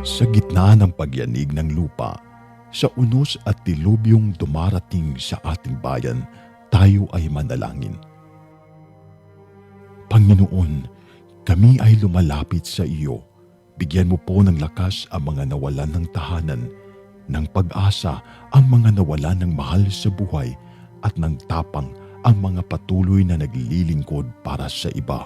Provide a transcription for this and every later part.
Sa gitna ng pagyanig ng lupa, sa unos at dilubyong dumarating sa ating bayan, tayo ay manalangin. Panginoon, kami ay lumalapit sa iyo. Bigyan mo po ng lakas ang mga nawalan ng tahanan, ng pag-asa ang mga nawalan ng mahal sa buhay, at ng tapang ang mga patuloy na naglilingkod para sa iba.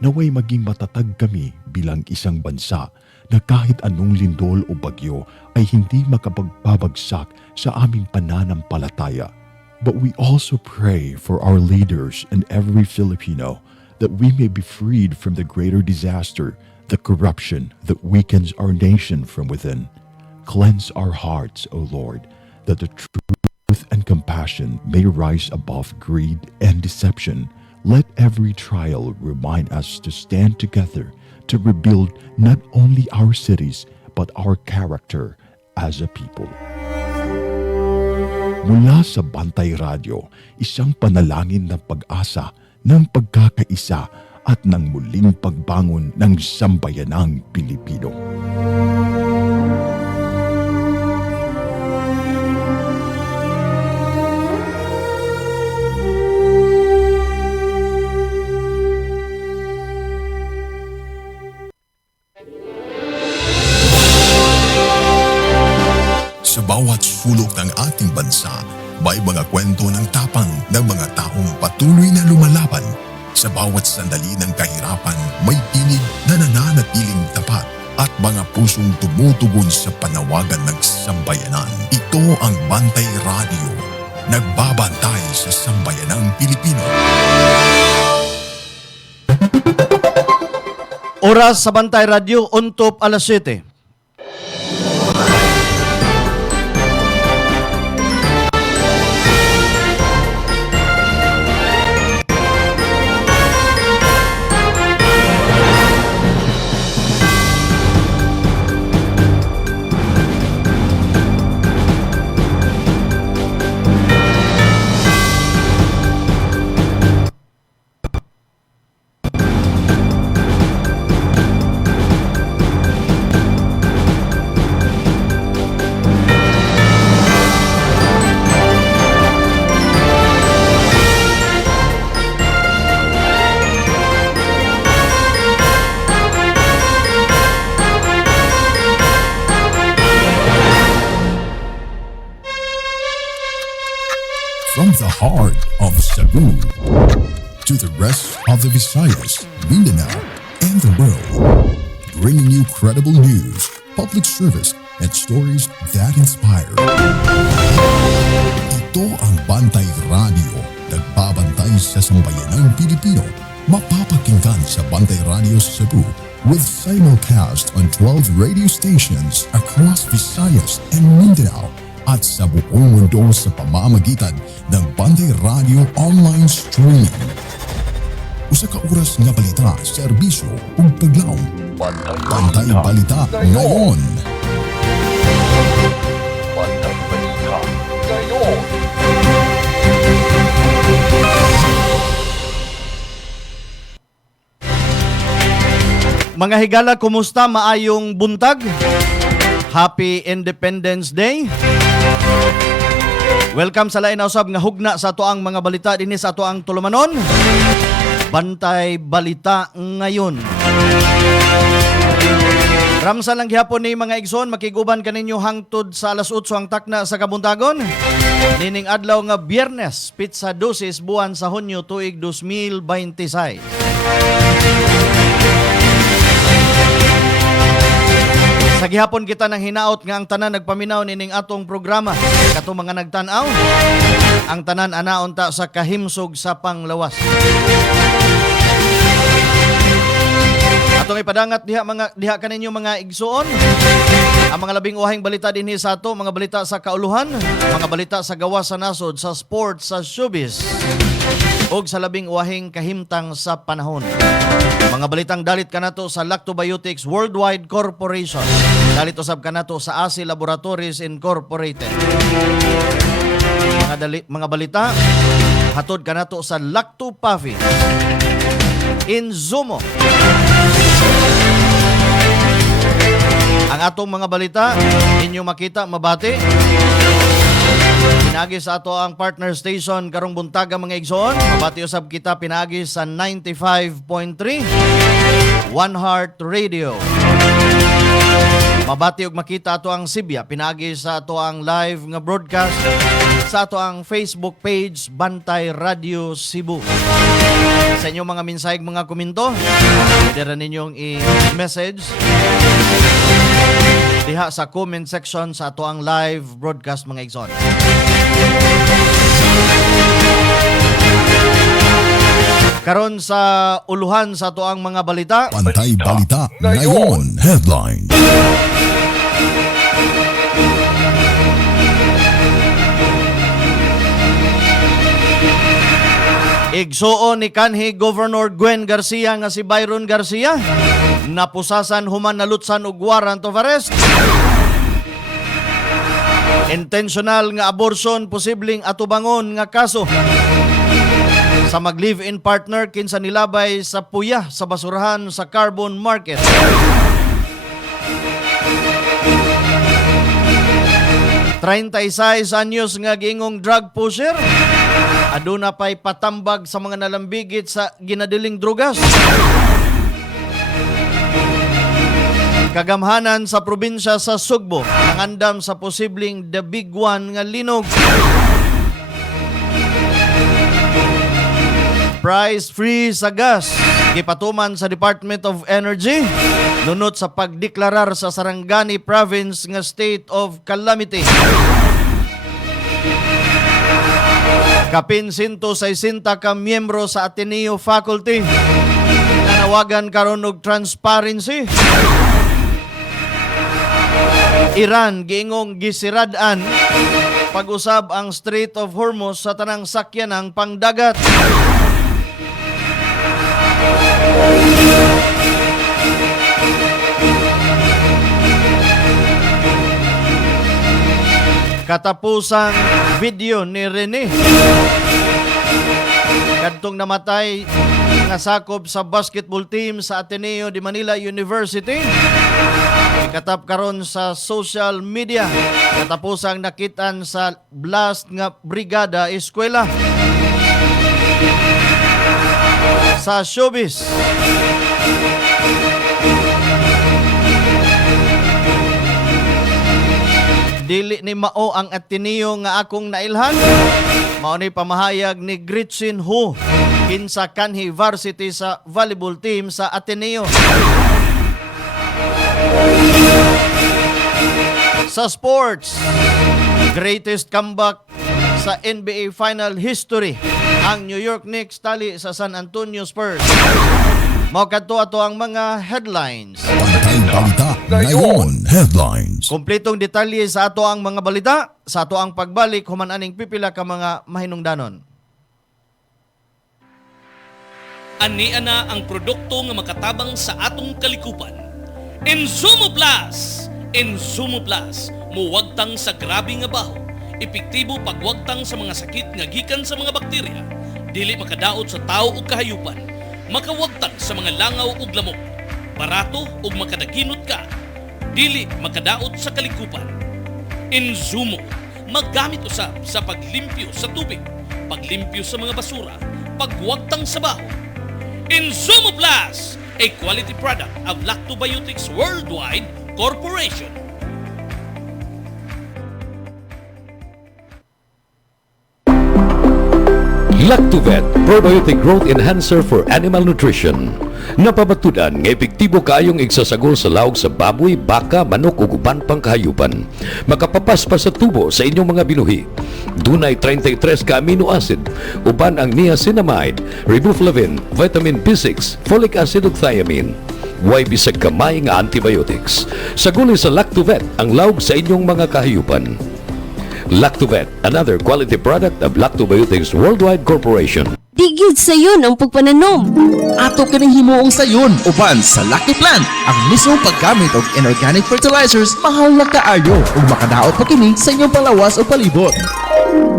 Naway maging matatag kami bilang isang bansa na kahit anong lindol o bagyo ay hindi makapagpabagsak sa aming pananampalataya. But we also pray for our leaders and every Filipino that we may be freed from the greater disaster, the corruption that weakens our nation from within. Cleanse our hearts, O Lord, that the truth and compassion may rise above greed and deception. Let every trial remind us to stand together to rebuild not only our cities but our character as a people. Mula sa Bantay Radio, isang panalangin ng pag-asa, ng pagkakaisa at ng muling pagbangon ng sambayanang Pilipino. Sa bawat sulok ng ating bansa, may mga kwento ng tapang ng mga taong patuloy na lumalaban. Sa bawat sandali ng kahirapan, may tinig na nananatiling tapat at mga pusong tumutugon sa panawagan ng sambayanan. Ito ang Bantay Radio, nagbabantay sa sambayanang Pilipino. Oras sa Bantay Radio, untop alas 7. From the heart of Cebu to the rest of the Visayas, Mindanao, and the world, bringing you credible news, public service, and stories that inspire. Ito ang Bantay Radio, nagbabantay sa sambayanang Pilipino. Mapapakinggan sa Bantay Radio Cebu with simulcast on 12 radio stations across Visayas and Mindanao at sa buong mundo sa pamamagitan ng Bantay Radio online streaming. Usa ka oras nga balita, serbisyo ug paglaom. Bantay Balita ngayon. Bantay Balita ngayon. Mga higala, kumusta? Maayong buntag? Happy Independence Day. Welcome sa lain na usab nga hugna sa atoang mga balita dinhi sa atoang tulumanon. Bantay Balita ngayon. Ramsa lang gihapon ni mga igsoon, makiguban kaninyo hangtod sa alas 8 ang takna sa kabuntagon. Nining adlaw nga Biyernes, pizza dosis buwan sa Hunyo tuig 2026. Sa gihapon kita nang hinaot nga ang tanan nagpaminaw nining atong programa. Kato mga nagtan-aw, ang tanan anaon ta sa kahimsog sa panglawas. Atong ipadangat diha kaninyo mga igsuon. Ang mga labing uhing balita dinhi sa ato, mga balita sa kauluhan, mga balita sa gawas sa nasod, sa sports, sa showbiz, ug sa labing uhing kahimtang sa panahon. Mga balitang dalit kanato sa Lactobiotics Worldwide Corporation. Dalit usab kanato sa ASI Laboratories Incorporated. Mga balita hatod kanato sa Lactopafi, Inzumo, ang Ang atong mga balita, inyo makita, mabati. Pinagi sa ato ang partner station karong buntaga mga igsoon. Mabati usab kita pinagi sa 95.3 One Heart Radio. Mabati ug makita ato ang Sibya pinagi sa ato ang live nga broadcast sa ato ang Facebook page Bantay Radio Cebu. Sa inyong mga mensaheng mga komento, pwede ninyong i-message diha sa comment section sa ato ang live broadcast mga igsoon. Karon sa uluhan sa ato ang mga balita. Bantay Balita Ngayon Headline. Igsuon ni kanhi Governor Gwen Garcia nga si Byron Garcia napusasan human nalutsan og warrant of arrest. Intentional nga abortion posibleng atubangon nga kaso sa mag-live-in partner kinsa nilabay sa puya sa basurahan sa Carbon Market. Treinta-seis anyos nga giingong drug pusher aduna pay patambag sa mga nalambigit sa ginadiling drugas. Kagamhanan sa probinsya sa Sugbo nangandam sa posibleng the big one nga linog. Price free sa gas gipatuman sa Department of Energy nunot sa pagdeklarar sa Sarangani Province nga state of calamity. Kapin 160 ka miyembro sa Ateneo Faculty nanawagan karon og transparency. Iran giingong gisiradan pag-usab ang Strait of Hormuz sa tanang sakyanang pangdagat. Katapusang video ni Rene kadtong namatay nga sakop sa basketball team sa Ateneo de Manila University. Ikatap karon sa social media katapusang nakitan sa blast nga brigada eskwela. Sa showbiz, dili ni mao ang Ateneo nga akong nailhan. Mao ni pamahayag ni Gretchen Ho kinsa kanhi varsity sa volleyball team sa Ateneo. Sa sports, greatest comeback sa NBA final history ang New York Knicks tali sa San Antonio Spurs. Mao kadto ato ang mga headlines. Bantay Balita Ngayon Headlines. Kompletong detalye sa ato ang mga balita sa ato ang pagbalik human aning pipila ka mga mahinungdanon. Ani ana ang produkto nga makatabang sa atong kalikupan. Insumo Plus! Insumo Plus, muwagtang sa grabe nga baho. Epektibo pagwagtang sa mga sakit nga gikan sa mga bakterya. Dili makadaot sa tao ug kahayupan. Makawagtang sa mga langaw ug lamok. Barato ug makadaginot ka. Dili makadaot sa kalikupan. Insumo, magamit usab sa paglimpyo sa tubig, paglimpyo sa mga basura, pagwagtang sa baho. Insumo Plus, a quality product of Lactobiotics Worldwide Corporation. Lactovet, probiotic growth enhancer for animal nutrition. Napabatudan nga epektibo kaayong igsasagol sa lawg sa baboy, baka, manok ug uban pang kahayupan. Makapapaspas sa tubo sa inyong mga binuhi. Dunay 33 ka amino acid, uban ang niacinamide, riboflavin, vitamin B6, folic acid ug thiamine. Way bisag kamay nga antibiotics. Saguli sa Lactovet ang lawg sa inyong mga kahayupan. Lactovet, another quality product of Lactobiotics Worldwide Corporation. Tigid sayon ang pagpananom. Ato kining himuong sayon uban sa Lucky Plant. Ang mismong paggamit og inorganic fertilizers mahal na kaayo ug makadaot pa kini sa inyong palawas o palibot.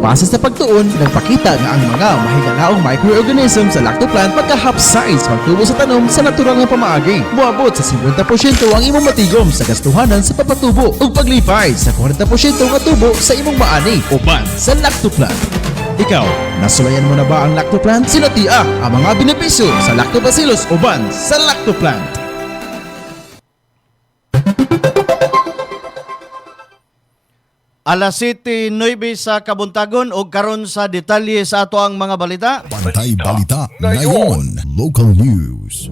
Base sa pagtuon, nagpakita nga ang mga mahigalaong microorganism sa lactoplant pagka-half-size magtubo sa tanom sa natural nga pamaagi. Moabot sa 50% ang imong matigom sa gastuhanan sa papatubo ug paglipay sa 40% nga tubo sa imong maani uban sa lactoplant. Ikaw, nasulayan mo na ba ang lactoplant? Sinatiak ang mga benepisyo sa lactobacillus uban sa lactoplant. Alas 7:09 sa Kabuntagon ug karon sa detalye sa ato ang mga balita. Bantay Balita ngayon. Local News.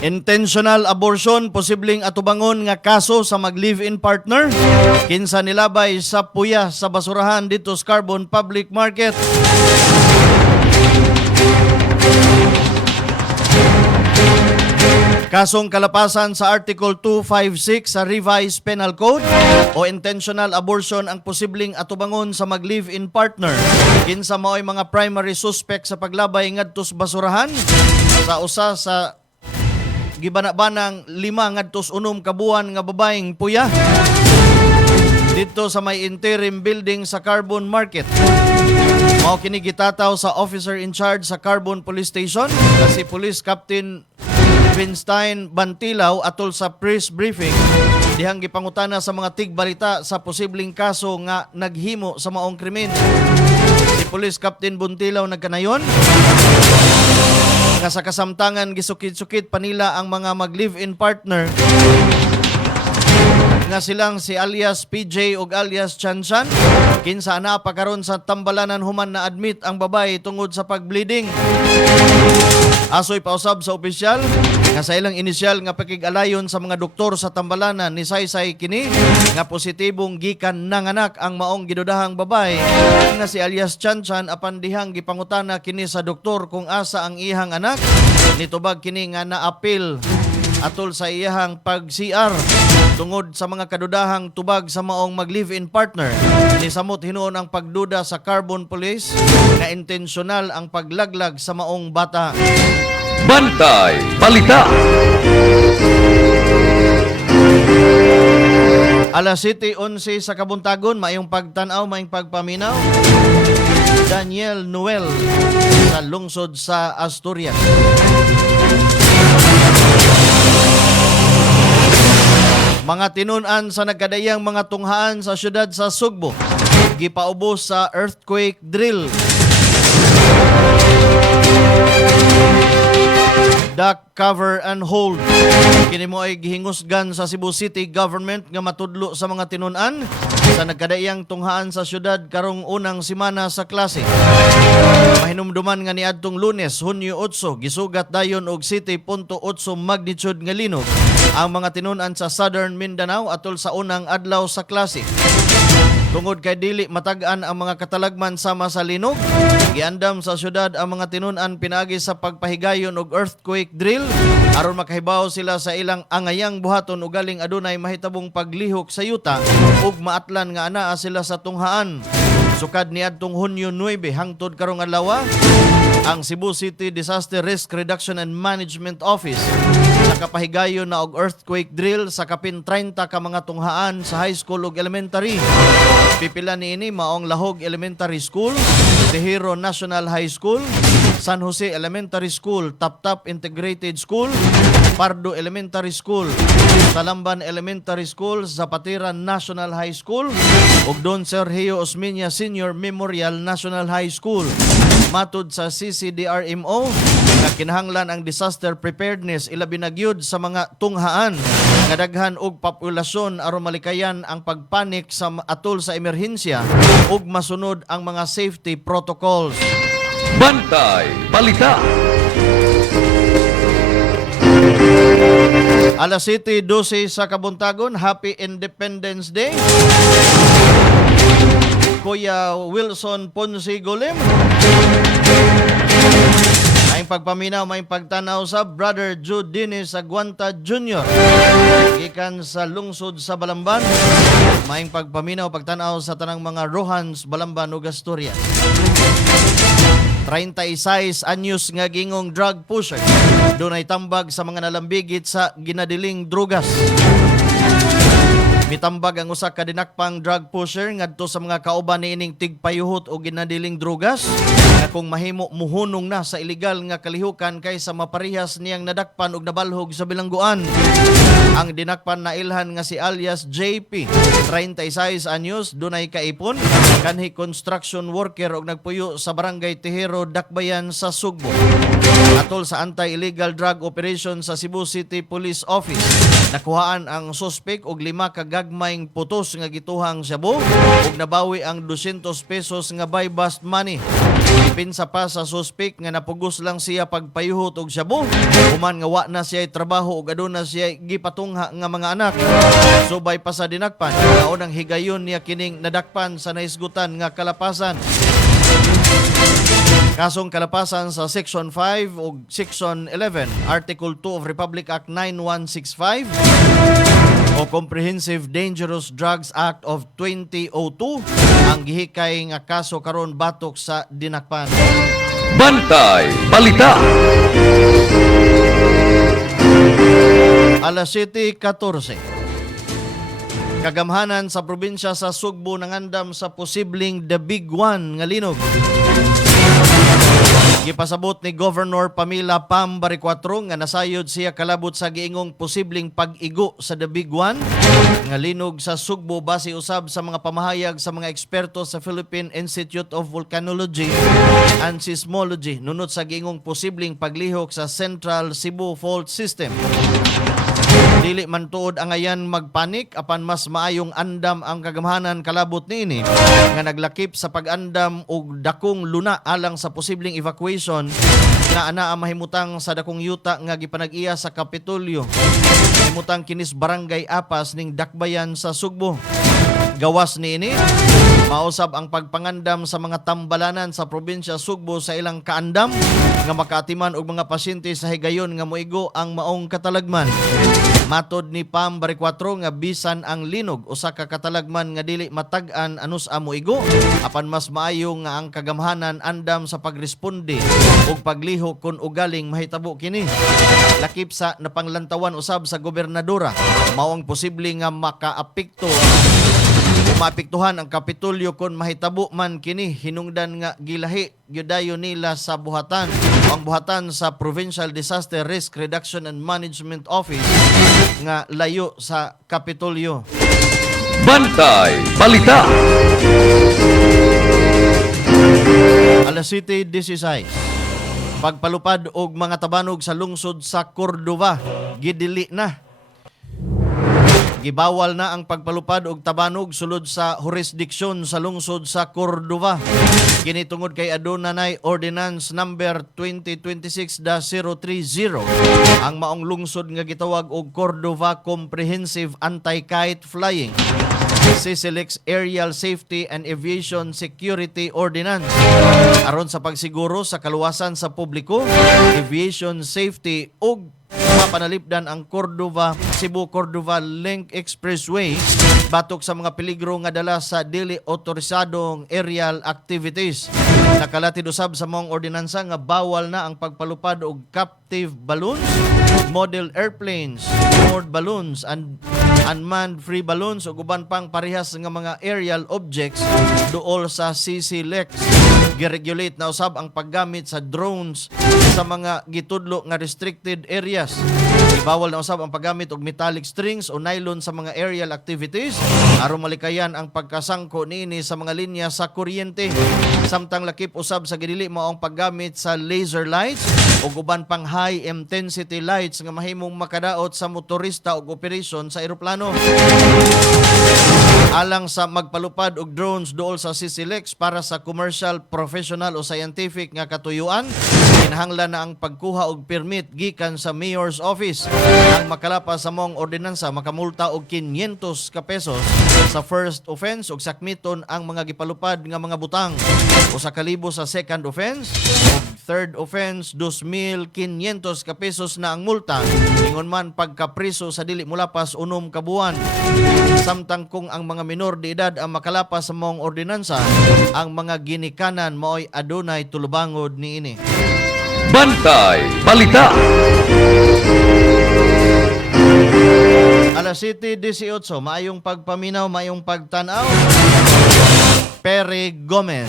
Intentional abortion posibleng atubangon nga kaso sa mag-live-in partner. Kinsa nilabay sa puya sa basurahan dito sa Carbon Public Market. Kasong kalapasan sa Article 256 sa Revised Penal Code o intentional abortion ang posibleng atubangon sa mag-live-in partner. Kinsa mao'y mga primary suspect sa paglabay ngadto sa basurahan sa usa sa gibana-banang 5 ngadto sa 6 kabuan nga babaeng puya dito sa may interim building sa Carbon Market. Mao kini gitataw sa officer in charge sa Carbon Police Station na si Police Captain Vinstein Bantilaw atol sa press briefing dihang gipangutana sa mga tigbalita sa posibleng kaso nga naghimo sa maong krimen. Si Police Captain Bantilaw nagkanayon nga sa kasamtangan gisukit-sukit pa nila ang mga mag-live-in partner nga silang si alias PJ ug alias Chanchan. Kinsa na pa karon sa tambalanan human na admit ang babae tungod sa pag-bleeding. Asoy pausab sa opisyal nga sa ilang inisyal nga pakig-alayon sa mga doktor sa tambalanan ni Saysay kini nga positibong gikan nanganak ang maong gidudahang babae nga si alias Chanchan apan dihang gipangutana kini sa doktor kung asa ang iyang anak. Nitubag kini nga naapil atol sa iyahang pag-CR tungod sa mga kadudahang tubag sa maong mag-live-in partner. Nisamot hinuon ang pagduda sa Carbon Police na intensyonal ang paglaglag sa maong bata. Bantay Balita. Alas 7:11 sa Kabuntagon, mayong pagtanaw, mayong pagpaminaw. Daniel Noel sa lungsod sa Asturias. Mga tinunan sa nagkadayang mga tunghaan sa syudad sa Sugbo, gipaubos sa earthquake drill. Duck cover and hold. Kini mo ay gihingusgan sa Cebu City government nga matudlo sa mga tinunan sa nagkadayang tunghaan sa syudad karong unang semana sa klase. Mahinumduman nga niadtong Lunes, Hunyo 8, gisugat dayon og 7.8 magnitude nga linog ang mga tinunan sa Southern Mindanao atol sa unang adlaw sa klase. Tungod kay dili matag-an ang mga katalagman sama sa linog, giandam sa syudad ang mga tinunan pinaagi sa pagpahigayon og earthquake drill aron makahibaw sila sa ilang angayang buhaton ug galing adunay mahitabong paglihok sa yuta ug maatlan nga anaa sila sa tunghaan. Sukad niadtong Hunyo 9 hangtod karong adlaw, ang Cebu City Disaster Risk Reduction and Management Office nakapahigayon na og earthquake drill sa kapin 30 ka mga tunghaan sa high school ug elementary. Pipila niini maong Lahog Elementary School, Tehero National High School, San Jose Elementary School, Taptap Integrated School, Pardo Elementary School, Talamban Elementary School, Zapatiran National High School, ug Don Sergio Osmeña Senior Memorial National High School. Matud sa CCDRMO, na kinahanglan ang disaster preparedness ilabi na gyud sa mga tunghaan nga daghan og populasyon aron malikayan ang pagpanik sa atol sa emerhensya ug masunod ang mga safety protocols. Bantay Balita. Alas 7:12 sa Kabuntagon, Happy Independence Day. Kuya Wilson Ponce Golem. May pagpaminaw, may pagtanaw sa Brother Jude Dines Aguanta Jr. Gikan sa lungsod sa Balamban. May pagpaminaw, pagtanaw sa tanang mga Rohans, Balamban ug Asturias. 36 anyos nga gingong drug pusher. Dunay tambag sa mga nalambigit sa ginadiling drugas. Mitambag ang usa ka dinakpang drug pusher ngadto sa mga kauban niining tigpayuhot o ginadiling drugas nga kung mahimo muhunong na sa illegal nga kalihukan kaysa maparihas niyang nadakpan og nabalhog sa bilangguan. Ang dinakpan na ilhan nga si alias JP, 36 anyos, dunay kaipon, kanhi construction worker og nagpuyo sa barangay Tejero, Dakbayan sa Sugbo. Atol sa anti-illegal drug operation sa Cebu City Police Office, nakuhaan ang suspek og 5 ka gagmayng putos nga gituhang shabu ug nabawi ang 200 pesos nga buy bust money. Ipinsa pa sa suspek nga napugos lang siya pagpayuhot og shabu, human nga wa na siya trabaho ug aduna siya gipatungha nga mga anak. Subay pa sa dinakpan, naunang higayon niya kining nadakpan sa naisgutan nga kalapasan. Kasong kalapasan sa Section 5 ug Section 11, Article 2 of Republic Act 9165 o Comprehensive Dangerous Drugs Act of 2002 ang gihikay nga kaso karon batok sa dinakpan. Bantay Balita. Alas 7:14. Kagamhanan sa probinsya sa Sugbo nangandam sa posibleng The Big One nga linog. Gipasabot ni Governor Pamela Pam Bariccuatro nga nasayod siya kalabot sa giingong posibleng pag-igo sa The Big One nga linog sa Sugbo base usab sa mga pamahayag sa mga eksperto sa Philippine Institute of Volcanology and Seismology nunot sa giingong posibleng paglihok sa Central Cebu Fault System. Dili man tuod ang ayan magpanik apan mas maayong andam ang kagamhanan kalabot niini nga naglakip sa pag-andam og dakong luna alang sa posibleng evacuation nga anaa mahimutang sa dakong yuta nga gipanag-iya sa Kapitolyo. Mahimutang kinis barangay Apas ning Dakbayan sa Sugbo. Gawas niini mausab ang pagpangandam sa mga tambalanan sa probinsya Sugbo sa ilang kaandam nga makaatiman og mga pasyente sa higayon nga moigo ang maong katalagman. Matod ni Pam Bariccuatro nga bisan ang linog usa ka katalagman nga dili matag-an anus amo igo apan mas maayo nga ang kagamhanan andam sa pagresponde ug pagliho kun ugaling mahitabo kini. Lakip sa napanglantawan usab sa gobernadora mao ang posible nga maapektuhan ang Kapitolyo kung mahitabo man kini hinungdan nga gilahi gyudayon nila sa buhatan o ang buhatan sa Provincial Disaster Risk Reduction and Management Office nga layo sa Kapitolyo. Bantay Balita. Alas 7:16. Pagpalupad og mga tabanog sa lungsod sa Cordova gidili na. Gibawal na ang pagpalupad og tabanog sulod sa jurisdiksyon sa lungsod sa Cordova. Kini tungod kay aduna nay Ordinance number 2026-030 ang maong lungsod nga gitawag og Cordova Comprehensive Anti-Kite Flying CCLX Aerial Safety and Aviation Security Ordinance aron sa pagsiguro sa kaluwasan sa publiko, aviation safety ug mapanalipdan ang Cebu-Cordova Link Expressway batok sa mga peligro nga dala sa dili otorisadong aerial activities. Nakalatid usab sa mong ordinansa nga bawal na ang pagpalupad og captive balloons, model airplanes, moored balloons, and unmanned free balloons ug uban pang parehas nga mga aerial objects duol sa CCLX. Giregulate na usab ang paggamit sa drones sa mga gitudlo nga restricted areas. Ibawal na usab ang paggamit og metallic strings o nylon sa mga aerial activities aron malikayan ang pagkasangko niini sa mga linya sa kuryente. Samtang lakip usab sa gidili mao ang paggamit sa laser lights ug uban pang high intensity lights nga mahimong makadaot sa motorista ug operasyon sa eroplano. Alang sa magpalupad og drones duol sa CCLX para sa commercial, professional o scientific nga katuyuan, kinahanglan na ang pagkuha og permit gikan sa Mayor's Office. Ang makalapas sa mong ordinansa makamulta og 500 ka pesos sa first offense ug sakmiton ang mga gipalupad nga mga butang. Usa ka libo sa second offense ug third offense 2,500 ka pesos na ang multa ingon man pagkapriso sa dili mulapas 6 ka buwan. Samtang kung ang mga minor de edad ang makalapas sa mong ordinansa, ang mga ginikanan mao'y adunay tulubangod niini. Bantay Balita. Alas Alas 7:18, maayong pagpaminaw, maayong pagtanaw. Perry Gomez.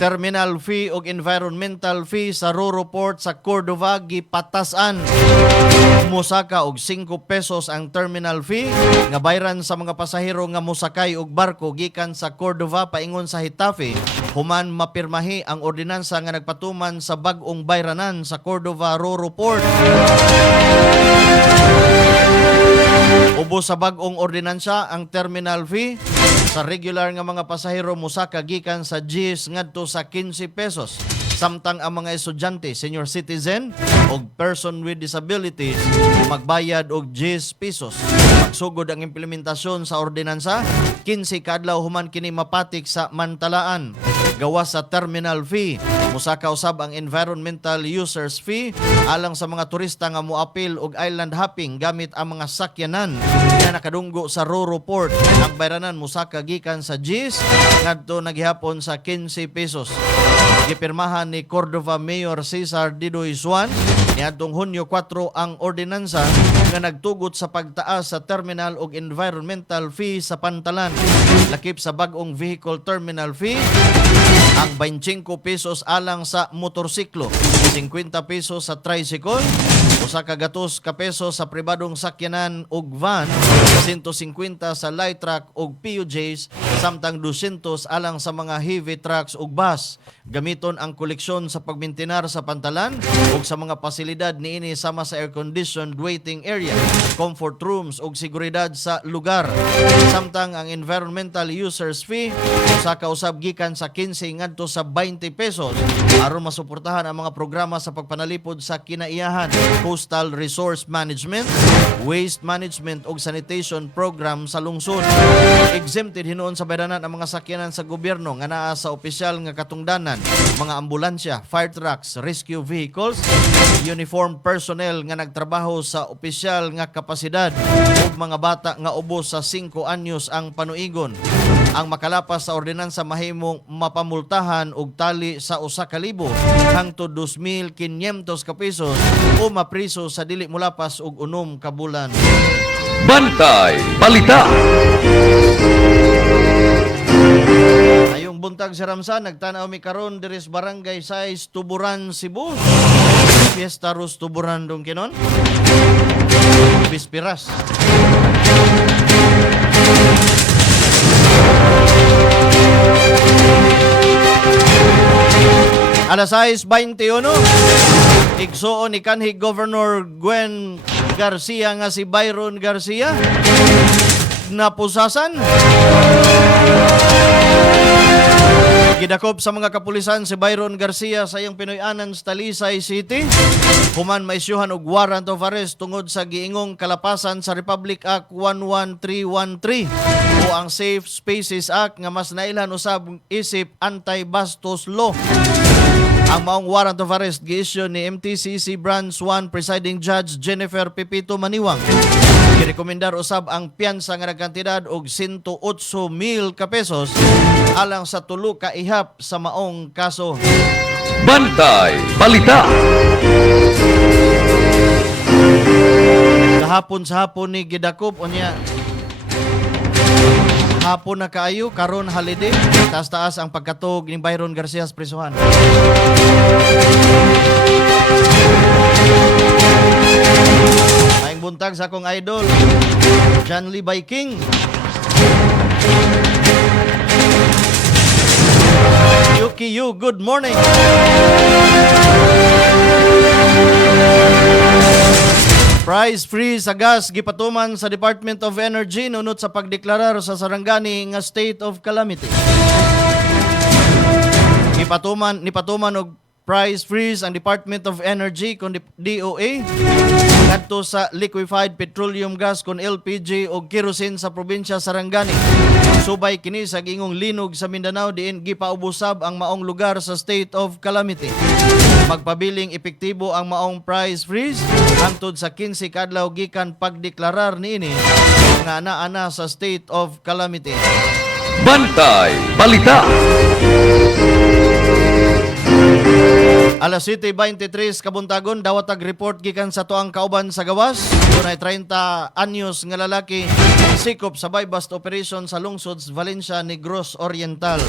Terminal fee ug environmental fee sa Roro Port sa Cordova gipatasan. Musaka og 5 pesos ang terminal fee nga bayran sa mga pasahero nga mosakay og barko gikan sa Cordova paingon sa Hitafe human mapirmahi ang ordinansa nga nagpatuman sa bag-ong bayranan sa Cordova Roro Port. Ubos sa bag-ong ordinansa ang terminal fee sa regular nga mga pasahero mosaka gikan sa 10 ngadto sa 15 pesos. Samtang ang mga estudyante, senior citizen o person with disabilities magbayad og 10 pesos. Magsugod ang implementasyon sa ordinansa, 15 kadlaw human kini mapatik sa mantalaan. Gawas sa terminal fee, musaka usab ang environmental users fee alang sa mga turista nga moapil og island hopping gamit ang mga sakyanan na nakadunggo sa Roro Port. Ang bayranan musaka gikan sa 10 ngadto nagihapon sa 15 pesos. Gipirmahan ni Cordova Mayor Cesar Didoy Suan niadtong Hunyo 4 ang ordinansa nga nagtugot sa pagtaas sa terminal ug environmental fee sa pantalan. Lakip sa bag-ong vehicle terminal fee ang 25 pesos alang sa motorsiklo, 50 pesos sa tricycle, usa ka gatos ka pesos sa pribadong sakyanan ug van, 150 sa light truck ug PUJs, samtang 200 alang sa mga heavy trucks ug bus. Gamiton ang koleksyon sa pagmintinar sa pantalan ug sa mga pasilidad niini sama sa air-conditioned waiting area, comfort rooms ug seguridad sa lugar. Samtang ang environmental users fee usa ka usab gikan sa 15 ngadto sa 20 pesos aron masuportahan ang mga programa sa pagpanalipod sa kinaiyahan, coastal resource management, waste management ug sanitation program sa lungsod. Exempted hinuon sa bayranan ang mga sakyanan sa gobyerno nga naa sa opisyal nga katungdanan, mga ambulansya, fire trucks, rescue vehicles, uniform personnel nga nagtrabaho sa opisyal nga kapasidad ug mga bata nga ubos sa 5 anyos ang panuigon. Ang makalapas sa ordinansa mahimong mapamultahan og tali sa 1,000 hangtod 2,500 ka pesos o mapriso sa dili mulapas og 6 ka bulan. Bantay Balita. Ayong buntag si Ramsan, nagtanaw mi karon diri sa Barangay 6, Tuburan, Cebu. Fiesta Ros Tuburan dong kinon. Bispiras. Alas 6:21, igsuon ni kanhi Governor Gwen Garcia nga si Byron Garcia napusasan. Gidakop sa mga kapulisan si Byron Garcia sa iyang Pinoy-anan sa Talisay City. Human maisyuhan og warrant of arrest tungod sa giingong kalapasan sa Republic Act 11313 o ang Safe Spaces Act nga mas nailhan usab isip anti-bastos law. Ang maong warrant of arrest gi-issue ni MTCC Branch 1 Presiding Judge Jennifer Pepito Maniwang. Girekomendar usab ang piyansa nga nagkantidad og 108,000 ka pesos alang sa tulo ka ihap sa maong kaso. Bantay Balita. Kahapon sa hapon ni gidakop unya hapon na kaayo karon holiday taas-taas ang pagkatog ni Byron Garcia sa prisuhan. Maayong buntag sa akong idol John Lee Viking. Yuki Yu, good morning. Price free sa gas gipatuman sa Department of Energy nunot sa pagdeklarar sa Sarangani nga state of calamity. Nipatuman og price freeze ang Department of Energy kon DOE ngadto sa liquefied petroleum gas kon LPG o kerosene sa probinsya Sarangani. Subay kini sa gingong linog sa Mindanao diin gipaubosab ang maong lugar sa state of calamity. Magpabiling epektibo ang maong price freeze hangtod sa 15 kadlaw gikan pagdeklarar niini nga naa sa state of calamity. Bantay Balita. Alas 7:23 kabuntagon dawat report gikan sa tuang kauban sa gawas. Dunay 30 anyos nga lalaki sikop sa bypass operation sa lungsod sa Valencia, Negros Oriental.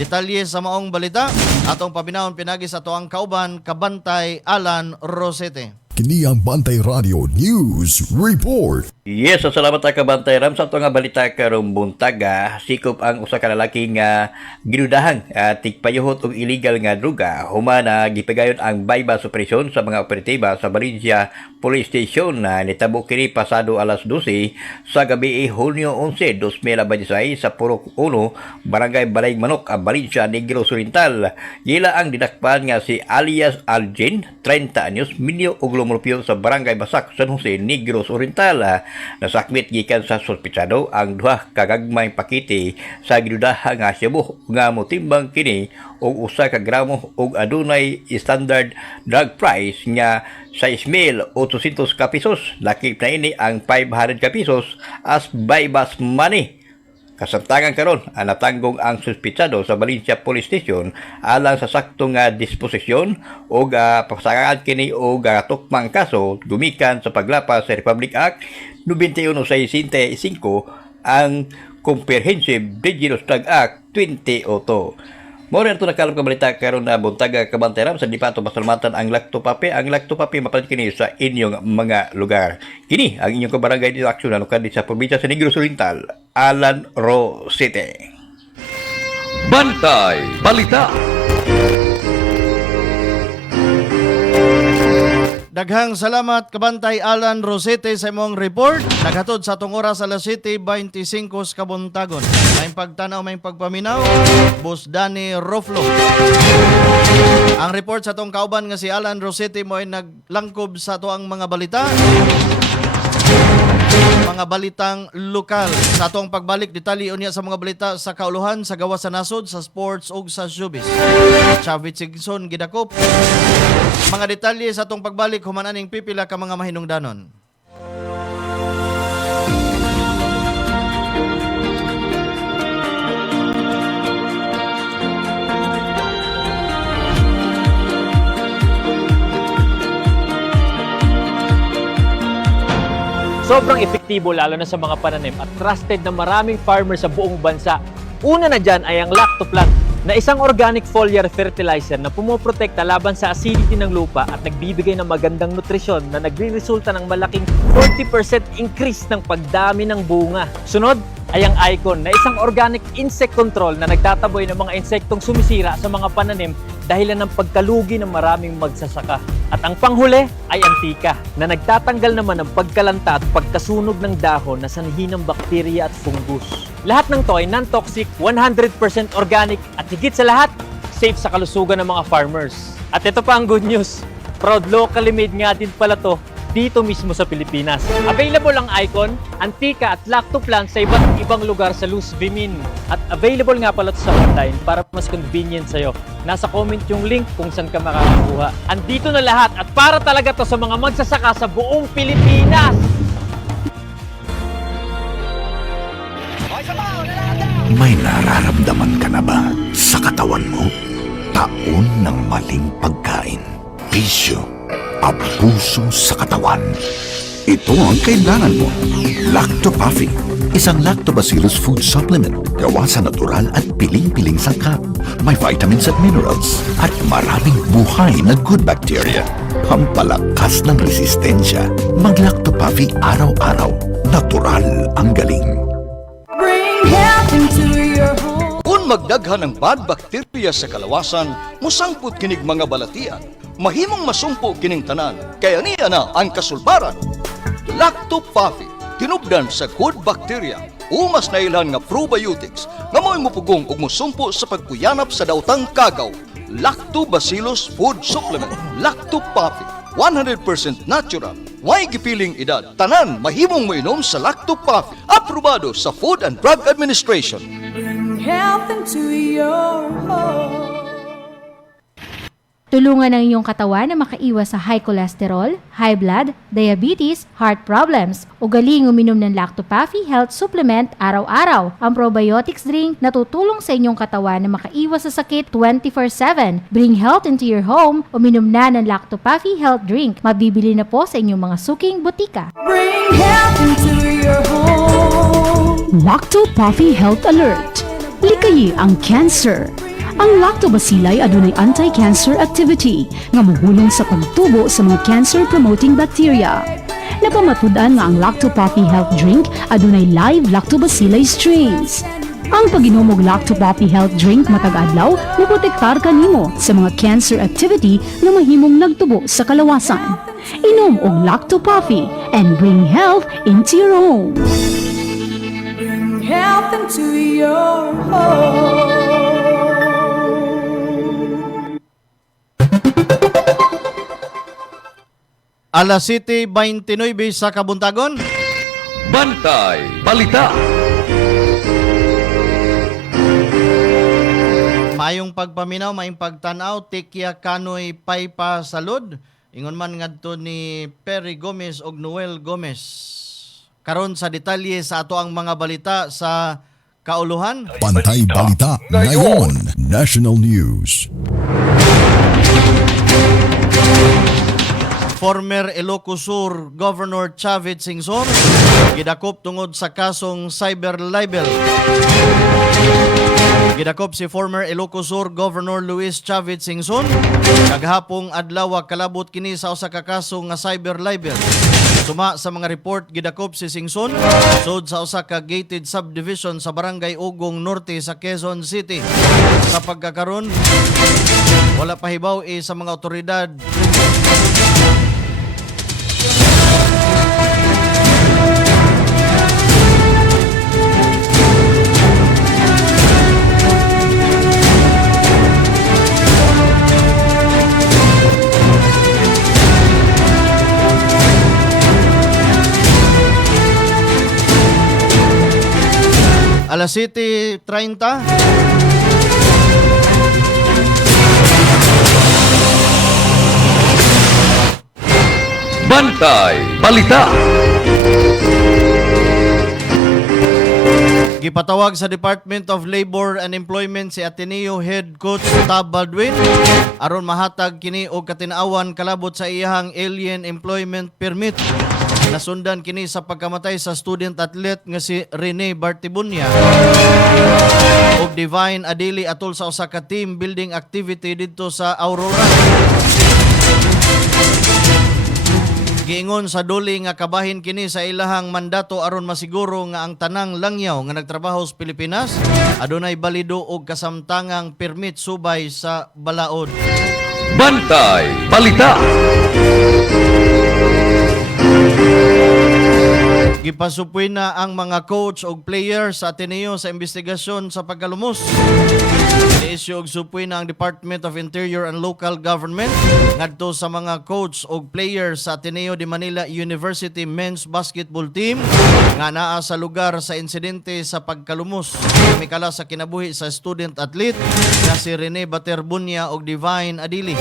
Detalye sa maong balita atong pabinahon pinagi sa tuang kauban Kabantay Alan Rosete. Kini ang Bantay Radio News Report. Yes, so salamat ta kabantay ram sa ito nga balita karong buntaga. Sikop ang usa ka lalaki nga ginudahang tigpayuhot og illegal nga droga. Humana gipigayon ang bypass operation sa mga operatiba sa Valencia Police Station na nitabo kini pasado alas 12 sa gabi Hunyo 11, 2026 sa Purok 1, Barangay Balay Manok, Valencia, Negros Oriental. Gila ang didakpan nga si alias Algin, 30 anyos, minyo og lumulupyo sa Barangay Basak, San Jose, Negros Oriental. Nasakmit gikan sa sospitsado ang duha kagagmay pakiti sa ginudahang nga Cebu nga motimbang kini og usa ka gramo og adunay standard drug price nga 6,800 ka pesos. Lakip na ini ang 500 ka pesos as bypass money. Kasamtangan karon ang natanggong ang suspitsado sa Valencia Police Station alang sa saktong disposisyon o pasagaan kini o tukmang kaso gumikan sa paglapas sa Republic Act 9165 ang Comprehensive Dangerous Drug Act 2002. Mora ito nakalap ka balita karon na buntaga kabanteram sa Dipato Pasalamatan ang Lactopapi. Ang Lactopapi mapalit kini sa inyong mga lugar. Kini ang inyong kabarangay dito aksyon na lukad sa probinsya sa Negros Oriental, Alan Rosete. Bantay Balita. Daghang salamat kabantay Alan Rosete sa imong report. Naghatod sa atong oras alas 7:25 kabuntagon. May pagtanaw, may pagpaminaw. Boss Danny Roflo. Ang report sa atong kauban nga si Alan Rosete mo ay naglangkob sa atoang mga balita. Mga balitang lokal. Sa atong pagbalik, detalye unya sa mga balita sa kauluhan, sa gawas sa nasod, sa sports ug sa showbiz. Chavit Sigson gidakop. Mga detalye sa atong pagbalik, human aning pipila ka mga mahinungdanon. Sobrang epektibo lalo na sa mga pananim at trusted na maraming farmers sa buong bansa. Una na dyan ay ang Lactoplant na isang organic foliar fertilizer na pumoprotekta laban sa acidity ng lupa at nagbibigay ng magandang nutrisyon na nagre-resulta ng malaking 40% increase ng pagdami ng bunga. Sunod ay ang Icon na isang organic insect control na nagtataboy ng mga insektong sumisira sa mga pananim dahilan ng pagkalugi ng maraming magsasaka. At ang panghuli ay Antika na nagtatanggal naman ng pagkalanta at pagkasunog ng dahon na sanhi ng bakterya at fungus. Lahat ng to ay non-toxic, 100% organic at higit sa lahat, safe sa kalusugan ng mga farmers. At ito pa ang good news, proud locally made nga din pala to dito mismo sa Pilipinas. Available ang Icon, Antika at Lactoplant sa iba't ibang lugar sa Luz Vimin. At available nga pala ito sa online para mas convenient sa'yo. Nasa comment yung link kung saan ka makakakuha. Andito na lahat at para talaga to sa mga magsasaka sa buong Pilipinas. May nararamdaman ka na ba sa katawan mo? Taon ng maling pagkain, bisyo, abuso sa katawan. Ito ang kailangan mo. Lactopafi, isang lactobacillus food supplement gawa sa natural at piling-piling sangkap. May vitamins at minerals at maraming buhay na good bacteria. Pampalakas ng resistensya. Mag-Lactopafi araw-araw. Natural ang galing. Kung magdaghan ng bad bacteria sa kalawasan, musangput kinig mga balatian. Mahimong masumpo kining tanan, kaya niya na ang kasulbaran. Lactopafi, tinubdan sa good bacteria, umas na ilan nga probiotics, nga mo'y mupugong ug musumpo sa pagkuyanap sa dautang kagaw. Lactobacillus Food Supplement, Lactopafi, 100% natural. May gipiling edad, tanan mahimong moinom sa Lactopafi, aprobado sa Food and Drug Administration. Bring health into your home. Tulungan ang iyong katawan na makaiwas sa high cholesterol, high blood, diabetes, heart problems. Ugaling uminom ng Lactopafi Health Supplement araw-araw. Ang probiotics drink na tutulong sa inyong katawan na makaiwas sa sakit 24/7. Bring health into your home. Uminom na ng Lactopafi Health Drink. Mabibili na po sa inyong mga suking butika. Bring health into your home. Lactopafi Health Alert. Likayi ang cancer. Ang lactobacilli adunay anti-cancer activity nga mohulong sa pagtubo sa mga cancer-promoting bacteria. Napamatudan nga ang Lactopafi Health Drink adunay live lactobacilli strains. Ang pag-inom og Lactopafi Health Drink matag adlaw moprotektar kanimo sa mga cancer activity nga mahimong nagtubo sa kalawasan. Inom og Lactopafi and bring health into your home. Bring health into your home. Alas 7:29 sa Kabuntagon. Bantay Balita. Mayong pagpaminaw, mayong pagtanaw, tikya kanoy paypa salud. Ingon man ngadto ni Perry Gomez og Noel Gomez. Karon sa detalye sa ato ang mga balita sa kauluhan. Bantay Balita ngayon. National News. Former Ilocos Governor Chavit Singson gidakop tungod sa kasong cyber libel. Gidakop si former Ilocos Governor Luis Chavit Singson kaghapong adlaw kalabot kini sa usa ka kaso nga cyber libel. Suma sa mga report, gidakop si Singson sud sa usa ka gated subdivision sa Barangay Ugong Norte sa Quezon City. Sa pagkakaron, wala pa hibaw sa mga otoridad alas 7:30. Bantay Balita. Gipatawag sa Department of Labor and Employment si Ateneo Head Coach Tab Baldwin aron mahatag kini og katin-awan kalabot sa iyahang alien employment permit. Nasundan kini sa pagkamatay sa student athlete nga si Rene Bartibunya og Divine Adili atol sa usa ka team building activity didto sa Aurora. Giingon sa duli nga kabahin kini sa ilahang mandato aron masiguro nga ang tanang langyaw nga nagtrabaho sa Pilipinas adunay balido og kasamtangang permit subay sa balaod. Bantay Balita. Gipasupuy na ang mga coach o player sa Ateneo sa investigasyon sa pagkalumos. Ni-issue og supuy na ang Department of Interior and Local Government ngadto sa mga coach o player sa Ateneo de Manila University Men's Basketball Team nga naa sa lugar sa insidente sa pagkalumos. Mikala sa kinabuhi sa student athlete nga si Rene Baterbunya og Divine Adili.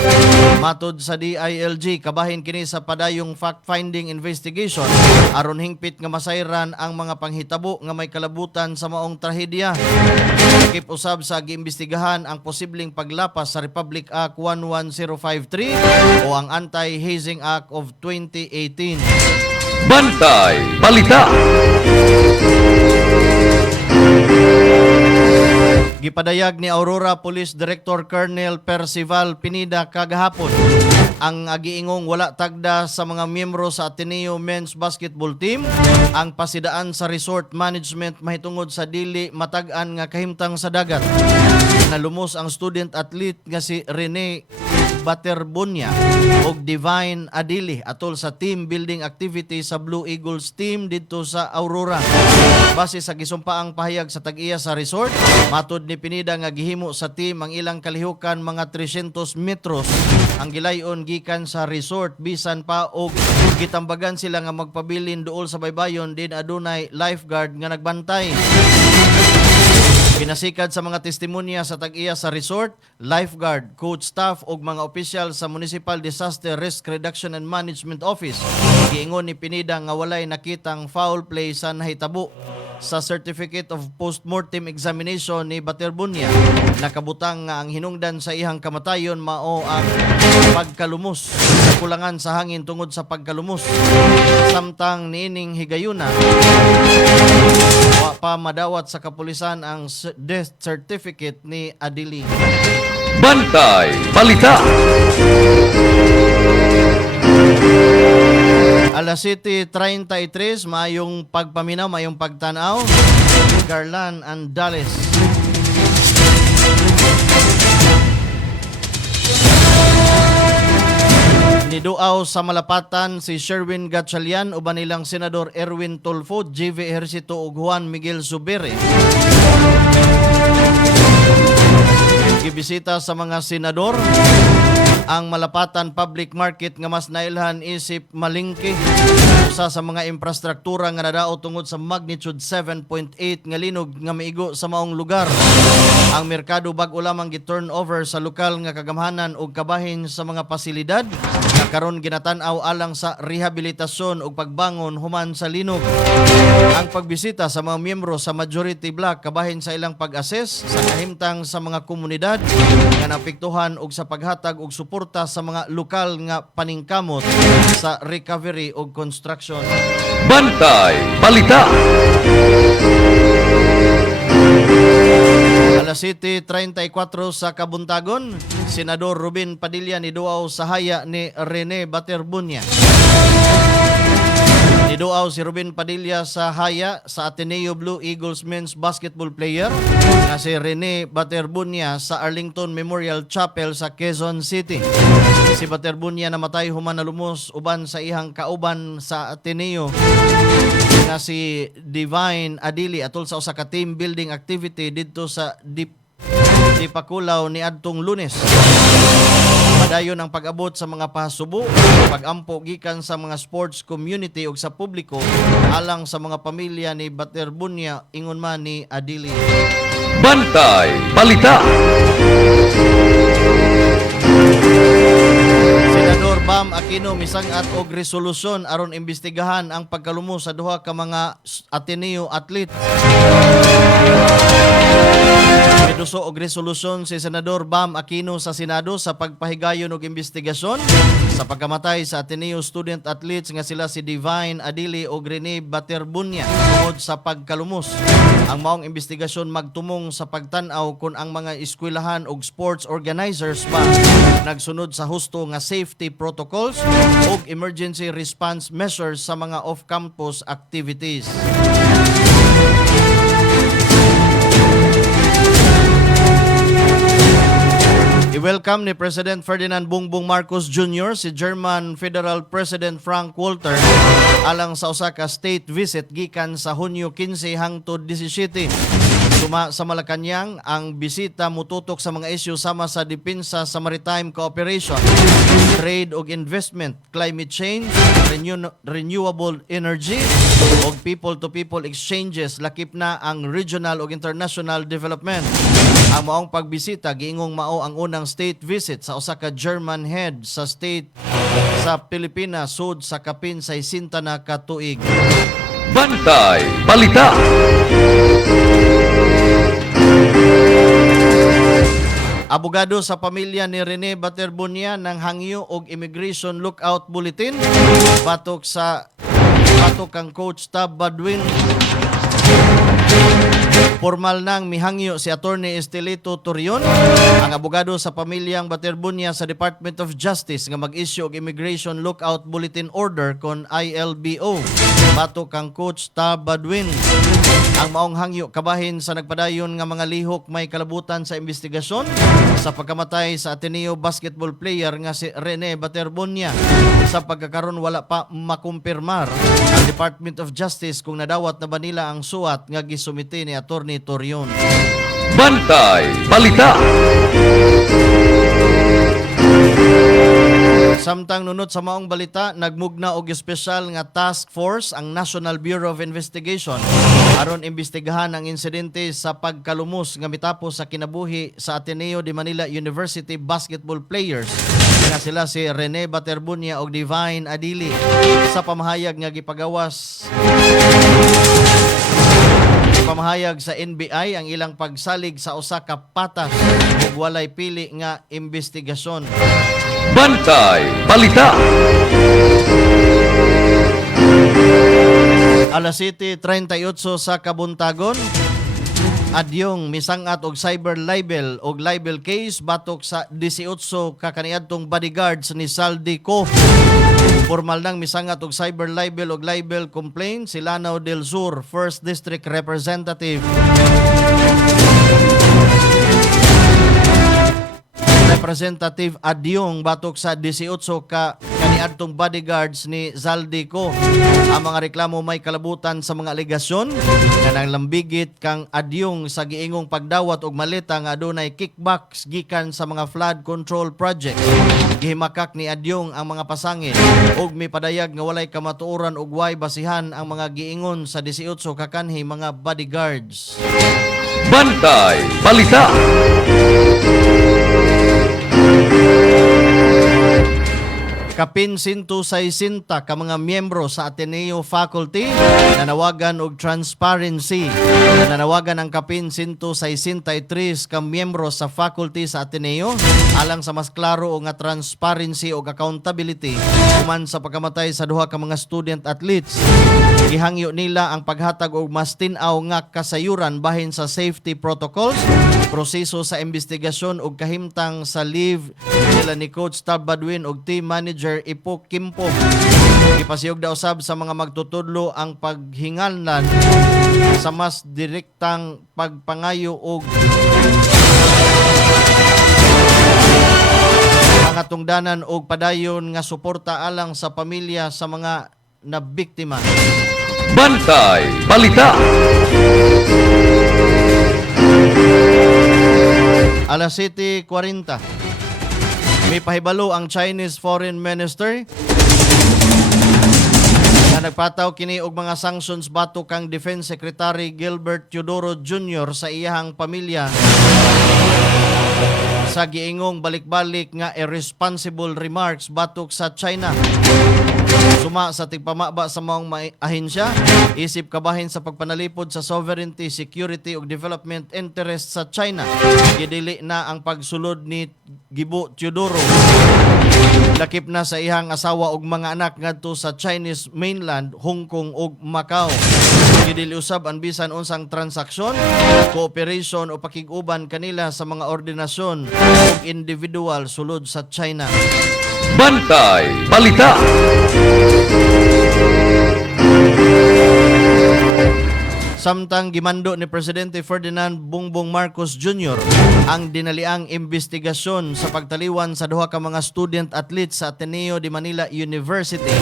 Matod sa DILG, kabahin kini sa padayong fact-finding investigation aron hingpit nga masayran ang mga panghitabo nga may kalabutan sa maong trahedya. Kip-usab sa giimbestigahan ang posibleng paglapas sa Republic Act 11053 o ang Anti-Hazing Act of 2018. Bantay Balita. Gipadayag ni Aurora Police Director Colonel Percival Pinida kagahapon ang giingong wala tagda sa mga miyembro sa Ateneo Men's Basketball Team ang pasidaan sa resort management mahitungod sa dili matag-an nga kahimtang sa dagat. Nalumos ang student athlete nga si Rene Baterbunya og Divine Adili atol sa team building activity sa Blue Eagles team dito sa Aurora. Base sa gisumpaang pahayag sa tag-iya sa resort, matud ni Pinida nga gihimo sa team ang ilang kalihukan mga 300 metros ang gilayon gikan sa resort bisan pa og gitambagan sila nga magpabilin duol sa baybayon din adunay lifeguard nga nagbantay. Pinasikad sa mga testimonya sa tag-iya sa resort, lifeguard, coach staff ug mga opisyal sa Municipal Disaster Risk Reduction and Management Office. Giingon ni Pineda nga walay nakitang foul play sa nahitabo sa Certificate of Postmortem Examination ni Baterbunya. Nakabutang nga ang hinungdan sa ihang kamatayon mao ang pagkalumos sa kulangan sa hangin tungod sa pagkalumos. Samtang niining higayuna, wa pa madawat sa kapulisan ang death certificate ni Adili. Bantay Balita. Alas 7:33, mayong pagpaminaw, mayong pagtanaw. Garland Andales. Niduaw sa malapatan si Sherwin Gatchalian uban nilang Senador Erwin Tulfo, JV Ejercito ug Juan Miguel Zubiri. Gibisita sa mga senador ang Malapatan Public Market nga mas nailhan isip malingki, usa sa mga infrastruktura nga nadao tungod sa magnitude 7.8 nga linog nga maigo sa maong lugar. Ang merkado bag-o lamang gi-turnover sa lokal nga kagamhanan ug kabahin sa mga pasilidad nga karon ginatan-aw alang sa rehabilitasyon ug pagbangon human sa linog. Ang pagbisita sa mga miyembro sa majority block kabahin sa ilang pag-assess sa kahimtang sa mga komunidad nga napiktuhan ug sa paghatag og suporta sa mga lokal nga paningkamot sa recovery ug construction. Bantay Balita. Alas 7:34 sa Kabuntagon, Senador Ruben Padilla niduaw sa haya ni Rene Baterbunya. Niduaw si Ruben Padilla sa haya sa Ateneo Blue Eagles men's basketball player na si Rene Baterbunya sa Arlington Memorial Chapel sa Quezon City. Si Baterbunya namatay human nalumos uban sa ihang kauban sa Ateneo nga si Divine Adili atol sa usa ka team building activity didto sa Dipakulaw ni adtong Lunes. Padayon ang pag-abot sa mga pahasubo, pag-ampo gikan sa mga sports community ug sa publiko alang sa mga pamilya ni Baterbunya ingon man ni Adili. Bantay Balita. Senador Bam Aquino misangat og resolusyon aron imbestigahan ang pagkalumos sa duha ka mga Ateneo athlete. Miduso og resolusyon si Senador Bam Aquino sa Senado sa pagpahigayon og investigasyon sa pagkamatay sa Ateneo student athletes nga sila si Divine Adili ug Rene Baterbunya tungod sa pagkalumos. Ang maong investigasyon magtumong sa pagtan-aw kung ang mga eskwelahan ug sports organizers ba nagsunod sa husto nga safety protocols ug emergency response measures sa mga off-campus activities. I-welcome ni President Ferdinand Bongbong Marcos Jr. si German Federal President Frank Walter alang sa usa ka state visit gikan sa Hunyo 15 hangtod 17. Suma sa Malacañang, ang bisita mututok sa mga isyu sama sa depensa sa maritime cooperation, trade ug investment, climate change, renewable energy ug people-to-people exchanges, lakip na ang regional ug international development. Ang maong pagbisita giingong mao ang unang state visit sa usa ka German head sa state sa Pilipinas sud sa kapin sa 60 na ka tuig. Bantay Balita. Abogado sa pamilya ni Rene Baterbunya nang hangyo og immigration lookout bulletin batok kang coach Tab Badwin. Formal nang mihangyo si Attorney Estelito Torion, ang abogado sa pamilyang Baterbunya sa Department of Justice nga mag-issue og Immigration Lookout Bulletin Order kon ILBO batok kang coach Tab Badwin. Ang maong hangyo kabahin sa nagpadayon nga mga lihok may kalabutan sa investigasyon sa pagkamatay sa Ateneo basketball player nga si Rene Baterbunya. Sa pagkakaron wala pa makumpirmar ang Department of Justice kung nadawat na ba nila ang suwat nga gisumite ni Attorney Torion. Bantay Balita. Samtang nunot sa maong balita, nagmugna og espesyal nga task force ang National Bureau of Investigation aron imbestigahan ang insidente sa pagkalumos nga mitapos sa kinabuhi sa Ateneo de Manila University basketball players nga sila si Rene Baterbunia og Divine Adili sa pamahayag nga gipagawas sa NBI ang ilang pagsalig sa usa ka patas ug walay pili nga imbestigasyon. Bantay Balita. Alas 7:38 sa kabuntagon, adyong misangat og cyber libel og libel case batok sa 18 ka kaniadtong bodyguards ni Saldico. Formal nang misangat og cyber libel og libel complaint si Lanao del Sur 1st District Representative Adyong batok sa 18 ka kaniadtong bodyguards ni Zaldico. Ang mga reklamo may kalabutan sa mga alegasyon nga nanglambigit kang Adyong sa giingong pagdawat og malita nga adunay kickbacks gikan sa mga flood control project. Gihimakak ni Adyong ang mga pasangil ug mipadayag nga walay kamatuoran ug way basihan ang mga giingon sa 18 ka kanhi mga bodyguards. Bantay Balita. Kapin 160 ka mga miyembro sa Ateneo Faculty nanawagan og transparency. Nanawagan ang kapin 163 ka miyembro sa faculty sa Ateneo alang sa mas klaro o nga transparency o accountability human sa pagkamatay sa duha ka mga student athletes. Gihangyo nila ang paghatag og mas tin-aw nga kasayuran bahin sa safety protocols, proseso sa investigasyon ug kahimtang sa leave nila ni Coach Tab Badwin ug team manager Ipo Kimpo. Ipasiyog daw usab sa mga magtutudlo ang paghingalnan sa mas direktang pagpangayo og mga tungdanan og padayon nga suporta alang sa pamilya sa mga nabiktima. Bantay Balita. Alas 7:40. May pahibalo ang Chinese Foreign Minister na nagpataw kini og mga sanctions batok kang Defense Secretary Gilbert Teodoro Jr. sa iyahang pamilya sa giingong balik-balik nga irresponsible remarks batok sa China. Suma sa tigpamaba sa maong ahensya, isip kabahin sa pagpanalipod sa sovereignty, security ug development interest sa China. Gidili na ang pagsulod ni Gibo Teodoro. Lakip na sa ihang asawa ug mga anak ngadto sa Chinese mainland, Hong Kong ug Macau. Gidili usab ang bisan unsang transaksyon, cooperation o pakiguban kanila sa mga ordinasyon ug individual sulod sa China. Bantay Balita. Samtang gimando ni Presidente Ferdinand Bongbong Marcos Jr. ang dinaliang investigasyon sa pagtaliwan sa duha ka mga student athletes sa Ateneo de Manila University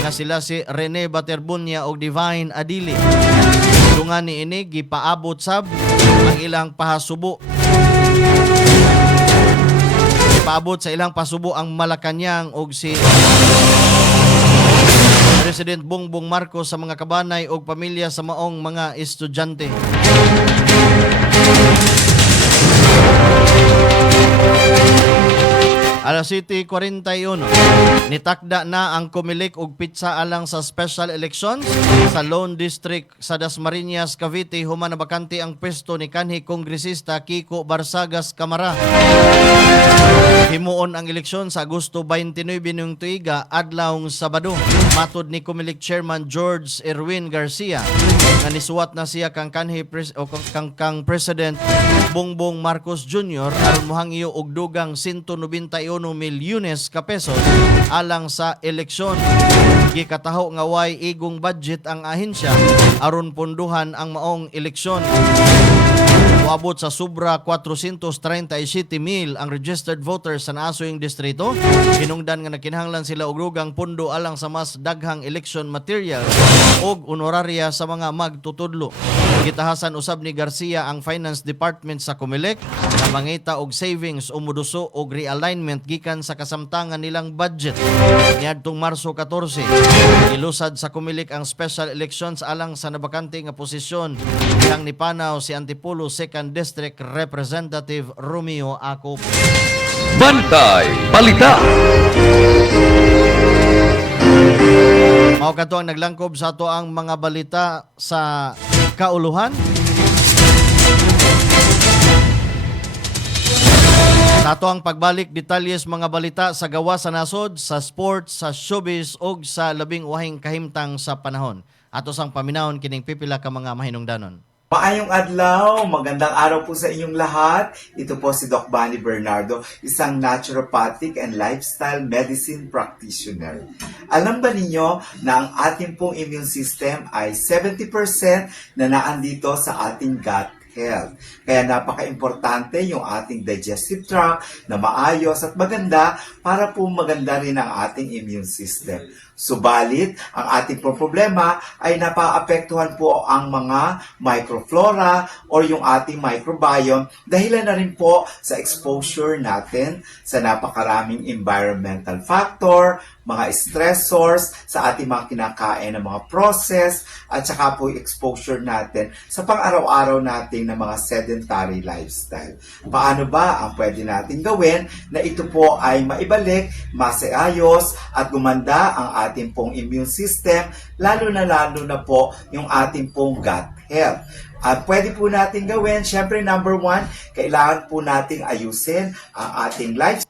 nga sila si Rene Baterbunia ug Divine Adili. Dungan ni ini gipaabot sab ang ilang pahasubo. Paabot sa ilang pasubo ang Malacañang ug si President Bongbong Marcos sa mga kabanay ug pamilya sa maong mga estudyante. Alas 7:41, nitakda na ang Comelec og pitsa alang sa special elections sa Lone District sa Dasmariñas, Cavite human nabakante ang pwesto ni kanhi kongresista Kiko Barsagas Camara. Himuon ang eleksyon sa Agosto 29 ng tuiga adlawng Sabado. Matod ni Comelec Chairman George Erwin Garcia nga nisuwat na siya kang kanhi kang President Bongbong Marcos Jr. aron mohangyo og dugang 191 milyones ka pesos alang sa eleksyon. Gikataho nga way igong budget ang ahensya aron ponduhan ang maong eleksyon. Uabot sa sobra 437,000 ang registered voters sa naasoyng distrito. Hinungdan nga nakinahanglan sila og dugang pondo alang sa mas daghang election material og honoraria sa mga magtutudlo. Gitahasan usab ni Garcia ang Finance Department sa Comelec na mangita og savings o muduso og realignment gikan sa kasamtangan nilang budget. Niadtong Marso 14, ilusad sa kumilik ang special elections alang sa nabakante nga posisyon bilang nipanaw si Antipolo 2nd District Representative Romeo Acop. Bantay Balita. Mao kadto ang naglangkob sa ato ang mga balita sa kauluhan. Sa ato ang pagbalik detalyes mga balita sa gawa sa nasod, sa sports, sa showbiz ug sa labing wahing kahimtang sa panahon. Ato sang paminawon kining pipila ka mga mahinungdanon. Maayong adlaw, magandang araw po sa inyong lahat. Ito po si Doc Bani Bernardo, isang naturopathic and lifestyle medicine practitioner. Alam ba ninyo na ang ating pong immune system ay 70% na naandito sa ating gut health. Kaya napaka-importante yung ating digestive tract na maayos at maganda para po maganda rin ang ating immune system. Subalit, ang ating problema ay napaapektuhan po ang mga microflora or yung ating microbiome dahilan na rin po sa exposure natin sa napakaraming environmental factor, mga stressors sa ating mga kinakain ng mga process at saka po exposure natin sa pang-araw-araw natin ng mga sedentary lifestyle. Paano ba ang pwede natin gawin na ito po ay maibalik, maseayos at gumanda ang ating pong immune system, lalo na po yung ating pong gut health. At pwede po natin gawin, syempre number 1, kailangan po nating ayusin ang ating lifestyle.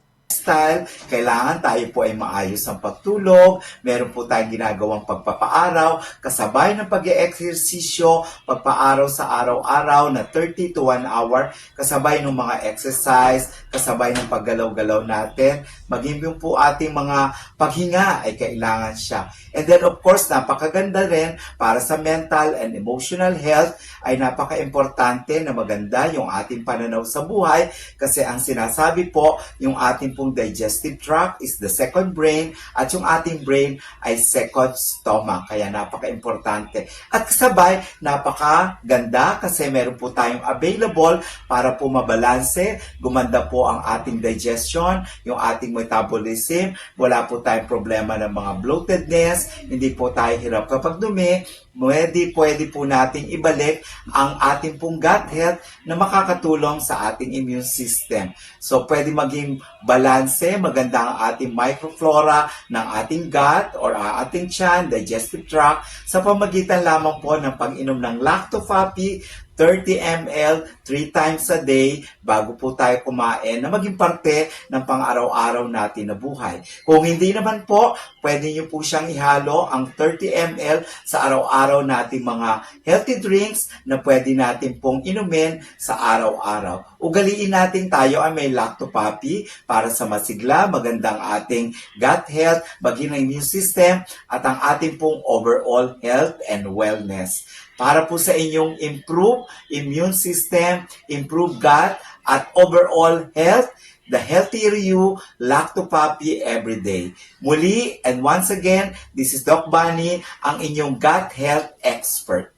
Kailangan tayo po ay maayos ang pagtulog, meron po tayong ginagawang pagpapaaraw, kasabay ng pag-eehersisyo, pagpaaraw sa araw-araw na 30 to 1 hour, kasabay ng mga exercise, kasabay ng paggalaw-galaw natin, maging yung po ating mga paghinga ay kailangan siya. And then of course, napakaganda rin para sa mental and emotional health ay napaka-importante na maganda yung ating pananaw sa buhay kasi ang sinasabi po, yung ating pong digestive tract is the second brain at yung ating brain ay second stomach. Kaya napaka-importante. At kasabay, napakaganda kasi meron po tayong available para po mabalanse, gumanda po ang ating digestion, yung ating metabolism, wala po tayong problema ng mga bloatedness, hindi po tayo hirap kapag dumi, pwede po nating ibalik ang ating pong gut health na makakatulong sa ating immune system. So, pwede maging balanse, maganda ang ating microflora ng ating gut or ating tiyan, digestive tract, sa pamagitan lamang po ng pag-inom ng Lactofapi, 30 ml 3 times a day bago po tayo kumain na maging parte ng pang-araw-araw natin na buhay. Kung hindi naman po, pwede nyo po siyang ihalo ang 30 ml sa araw-araw nating mga healthy drinks na pwede natin pong inumin sa araw-araw. Ugaliin natin tayo ay may Lactopapi para sa masigla, magandang ating gut health, maging ang immune system at ang ating pong overall health and wellness. Para po sa inyong improve immune system, improve gut, at overall health, the healthier you, Lactopapi every day. Muli, and once again, this is Doc Bani, ang inyong gut health expert.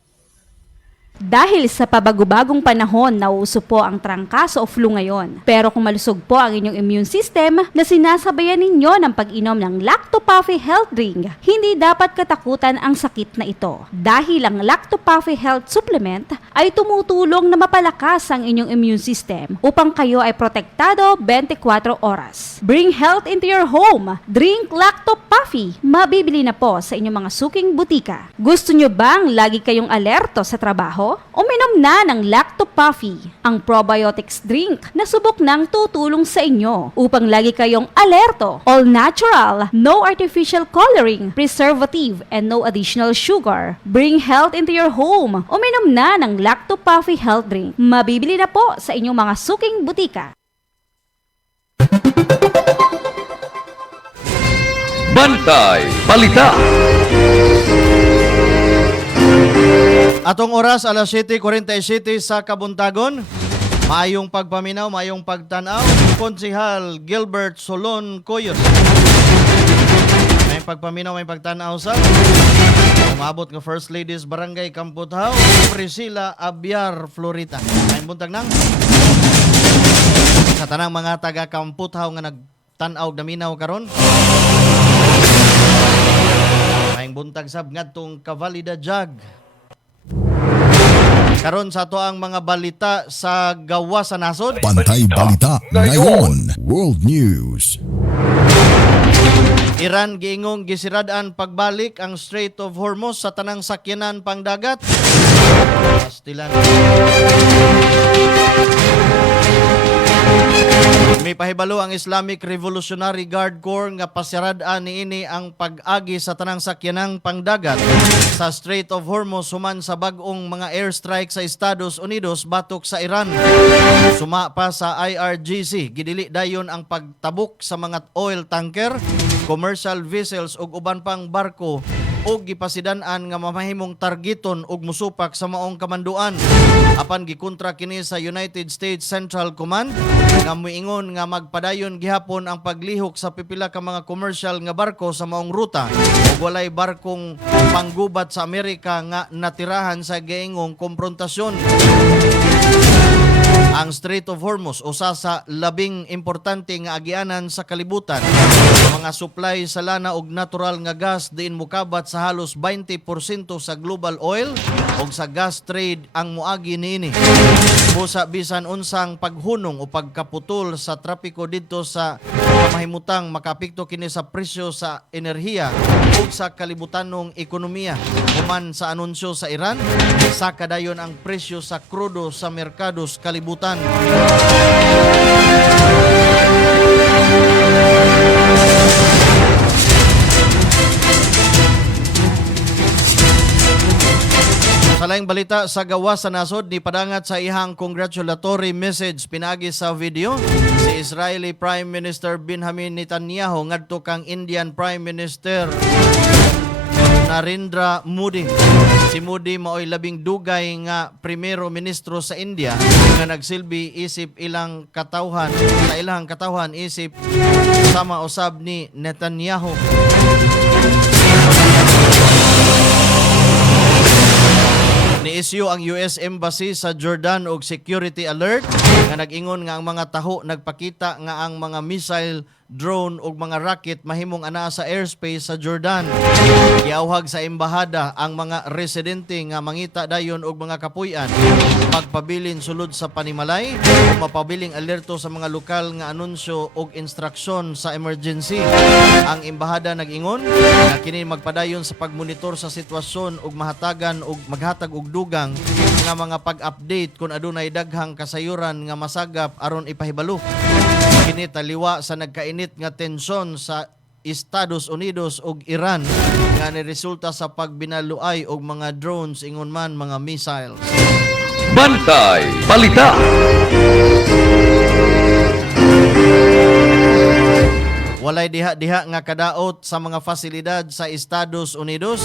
Dahil sa pabagubagong panahon, nauuso po ang trangkaso o flu ngayon. Pero kung malusog po ang inyong immune system na sinasabayan ninyo ng pag-inom ng Lactopafi Health Drink, hindi dapat katakutan ang sakit na ito. Dahil ang Lactopafi Health Supplement ay tumutulong na mapalakas ang inyong immune system upang kayo ay protektado 24 oras. Bring health into your home. Drink Lactopafi. Mabibili na po sa inyong mga suking butika. Gusto nyo bang lagi kayong alerto sa trabaho? Uminom na ng Lactopafi, ang probiotics drink na subok nang tutulong sa inyo upang lagi kayong alerto. All natural, no artificial coloring, preservative, and no additional sugar. Bring health into your home. Uminom na ng Lactopafi Health Drink. Mabibili na po sa inyong mga suking butika. Bantay Balita. Atong oras alas 7:47 sa Kabuntagon. Maayong pagpaminaw, maayong pagtanaw. Konsehal Gilbert Solon Coyos. May pagpaminaw, may pagtanaw sa umabot nga First Ladies Barangay Kamputhaw, Priscilla Abiar Florita. May buntag nang Sa tanang mga taga Kamputhaw nga nagtanaw daminaw karon. Maayong buntag sab ngadtong Cavalida Jag. Karon sa ato ang mga balita sa gawa sa nasod. Bantay Balita ngayon. World News. Iran giingong gisiradan pagbalik ang Strait of Hormuz sa tanang sakyanan pangdagat. Pastilan. May pahibalo ang Islamic Revolutionary Guard Corps nga pasirad-an niini ang pag-agi sa tanang sakyanang pangdagat sa Strait of Hormuz human sa bag-ong mga airstrike sa Estados Unidos batok sa Iran. Suma pa sa IRGC, gidili dayon ang pagtabok sa mga oil tanker, commercial vessels ug uban pang barko og gipasidan-an nga mamahimong targeton og musupak sa maong kamanduan. Apan gikontra kini sa United States Central Command nga moingon nga magpadayon gihapon ang paglihok sa pipila ka mga commercial nga barko sa maong ruta ug walay barkong panggubat sa Amerika nga natirahan sa giingong komprontasyon. Ang Strait of Hormuz usa sa labing importante nga agianan sa kalibutan. Mga supply sa lana ug natural nga gas diin mokabat sa halos 20% sa global oil ug sa gas trade ang moagi niini. Busa bisan unsang paghunong o pagkaputol sa trapiko didto sa kamahimutang makapikto kini sa presyo sa enerhiya ug sa kalibutanong ekonomiya. Human sa anunsyo sa Iran, sa kadayon ang presyo sa krudo sa merkados kalibutan. Sa laing balita sa gawa sa nasod, ni padangat sa ihang congratulatory message pinagi sa video si Israeli Prime Minister Benjamin Netanyahu ngadto kang Indian Prime Minister Narendra Modi. Si Modi maoy labing dugay nga primero ministro sa India nga nagsilbi isip ilang katawhan sa ilang katawhan isip sama usab ni Netanyahu. Ni-issue ang US Embassy sa Jordan og security alert nga nag-ingon nga ang mga taho nagpakita nga ang mga missile, drone ug mga rocket mahimong anaa sa airspace sa Jordan. Giawhag sa embahada ang mga residente nga mangita dayon og mga kapuy-an pagpabilin sulod sa panimalay o mapabiling alerto sa mga lokal nga anunsyo og instruksyon sa emergency. Ang embahada nag-ingon nga kini magpadayon sa pagmonitor sa sitwasyon ug mahatagan og maghatag og dugang nga mga pag-update kung adunay daghang kasayuran nga masagap aron ipahibalo. Kini taliwa sa nagkainit nga tensyon sa Estados Unidos ug Iran nga niresulta sa pagbinaluay og mga drones ingon man mga missiles. Bantay Balita. Walay diha-diha nga kadaot sa mga fasilidad sa Estados Unidos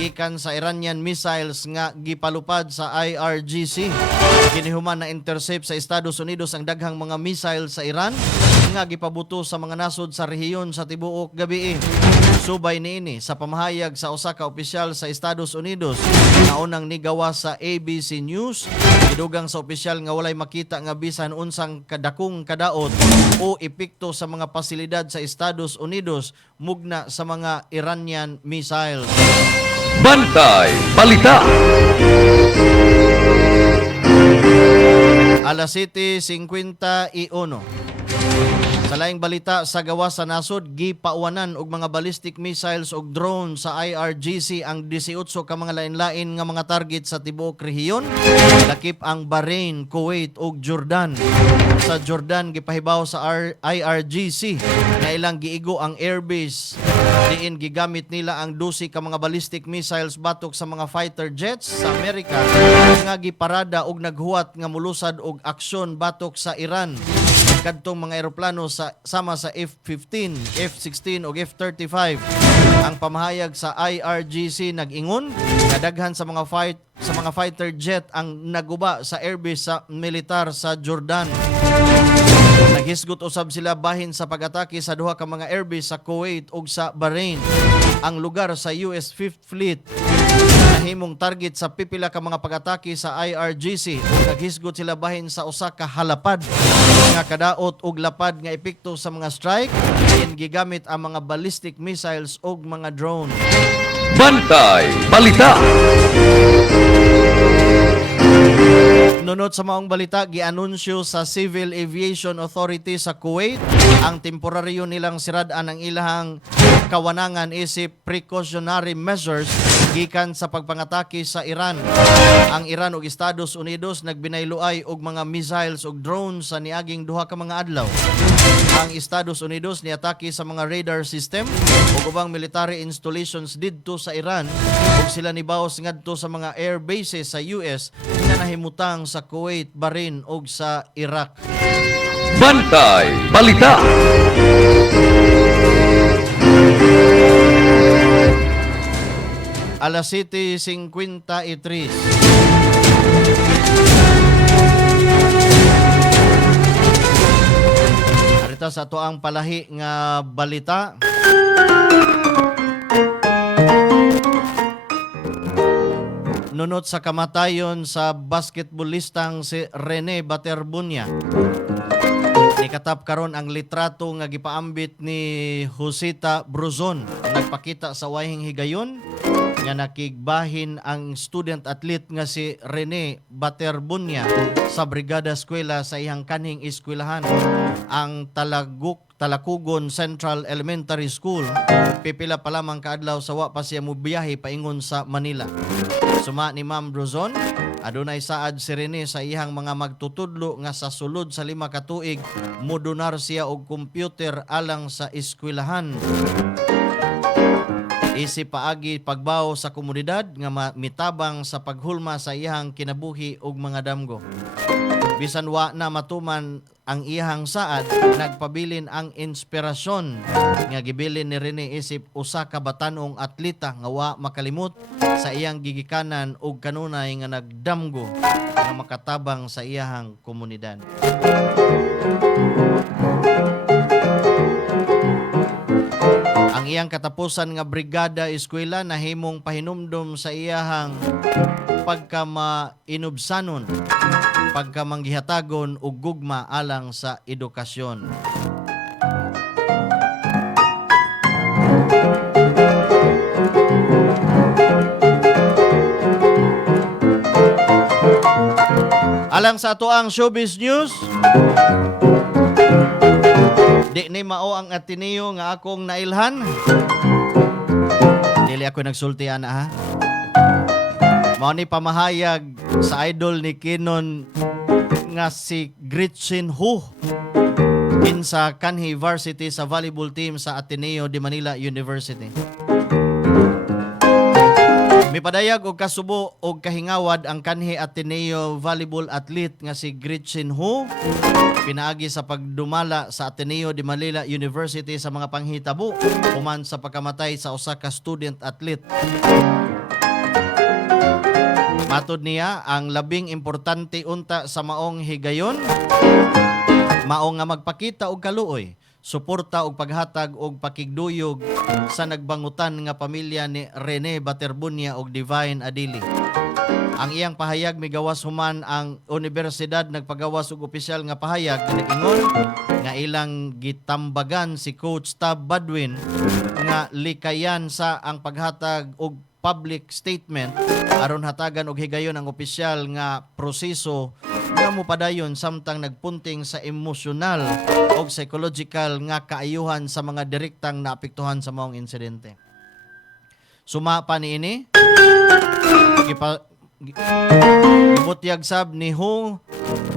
gikan sa Iranian missiles nga gipalupad sa IRGC. Ginihuman na intercept sa Estados Unidos ang daghang mga missiles sa Iran nga gipabuto sa mga nasod sa rehiyon sa tibuok gabii. Subay niini sa pamahayag sa usa ka opisyal sa Estados Unidos na unang nigawa sa ABC News, gidugang sa opisyal nga walay makita nga bisan unsang kadakong kadaot o epekto sa mga pasilidad sa Estados Unidos mugna sa mga Iranian missiles. Bantay Balita. Alas 7:51. Sa laing balita sa gawa sa nasod, gipauwanan og mga ballistic missiles og drone sa IRGC ang 18 ka mga lain-lain nga mga target sa tibuok rehiyon. Lakip ang Bahrain, Kuwait ug Jordan. Sa Jordan gipahibaw sa IRGC na ilang giigo ang airbase diin gigamit nila ang 12 ka mga ballistic missiles batok sa mga fighter jets sa Amerika nga giparada og naghuwat nga mulusad og aksyon batok sa Iran kadtong mga eroplano sama sa F-15, F-16 ug F-35. Ang pamahayag sa IRGC nag-ingon nga daghan sa mga fighter jet ang naguba sa airbase sa militar sa Jordan. Naghisgot usab sila bahin sa pag-atake sa duha ka mga airbase sa Kuwait ug sa Bahrain. ang lugar sa US Fifth Fleet nahimong target sa pipila ka mga pag-atake sa IRGC ug naghisgot sila bahin sa usa ka halapad nga kadaot ug lapad nga epekto sa mga strike diin gigamit ang mga ballistic missiles ug mga drone. Bantay Balita. Nunot sa maong balita, gianunsyo sa Civil Aviation Authority sa Kuwait ang temporaryo nilang siradaan ang ilahang kawanangan isip precautionary measures gikan sa pagpangatake sa Iran. Ang Iran ug Estados Unidos nagbinayloay og mga missiles ug drones sa niaging duha ka mga adlaw. Ang Estados Unidos niatake sa mga radar system ug ubang military installations didto sa Iran ug sila nibawas ngadto sa mga air bases sa US na nahimutang sa Kuwait, Bahrain ug sa Iraq. Bantay Balita. Alas 7:53. Arita sa ato ang palahi nga balita. Nunot sa kamatayon sa basketballistang si Rene Baterbunya. Nikatap karon ang litrato nga gipaambit ni Josita Bruzon. Nagpakita sa wahing higayon nga nakigbahin ang student athlete nga si Rene Baterbunya sa Brigada Eskwela sa iyang kanhing eskwelahan, ang Talakugon Central Elementary School. Pipila pa lamang kaadlaw sa wa pa siya mobiyahe paingon sa Manila. Suma ni Ma'am Bruzon, adunay saad si Rene sa iyang mga magtutudlo nga sa sulod sa 5 ka tuig modonar siya og computer alang sa eskwelahan. Isip paagi pagbaw sa komunidad nga mitabang sa paghulma sa iyang kinabuhi ug mga damgo. Bisan wa na matuman ang iyang saad, nagpabilin ang inspirasyon nga gibilin ni Rene isip usa ka batanong atleta nga wa makalimot sa iyang gigikanan ug kanunay nga nagdamgo nga makatabang sa iyang komunidad. Ang iyang katapusan nga brigada eskwela nahimong pahinumdom sa iyang pagkamainubsanon, pagkamanggihatagon ug gugma alang sa edukasyon. Alang sa ato ang showbiz news, di ni mao ang Ateneo nga akong nailhan. Dili ako nagsultian ha. Mao ni pamahayag sa idol ni Kinon nga si Gretchen Hu kinsa kanhi varsity sa volleyball team sa Ateneo de Manila University. Mipadayag og kasubo og kahingawad ang kanhi Ateneo volleyball athlete nga si Gretchen Hu pinaagi sa pagdumala sa Ateneo de Manila University sa mga panghitabo human sa pagkamatay sa usa ka student athlete. Matod niya, ang labing importante unta sa maong higayon mao nga magpakita og kaluoy, suporta og paghatag og pakigduyog sa nagbangutan nga pamilya ni Rene Baterbunya og Divine Adili. Ang iyang pahayag migawas human ang universidad nagpagawas og opisyal nga pahayag nga nag-ingon nga ilang gitambagan si Coach Tab Badwin nga likayan sa ang paghatag og public statement aron hatagan og higayon ang opisyal nga proseso nga mopadayon samtang nagpunting sa emosyonal o psychological nga kaayuhan sa mga direktang naapektuhan sa maong insidente. Suma pa niini, gibutyag sab ni Hu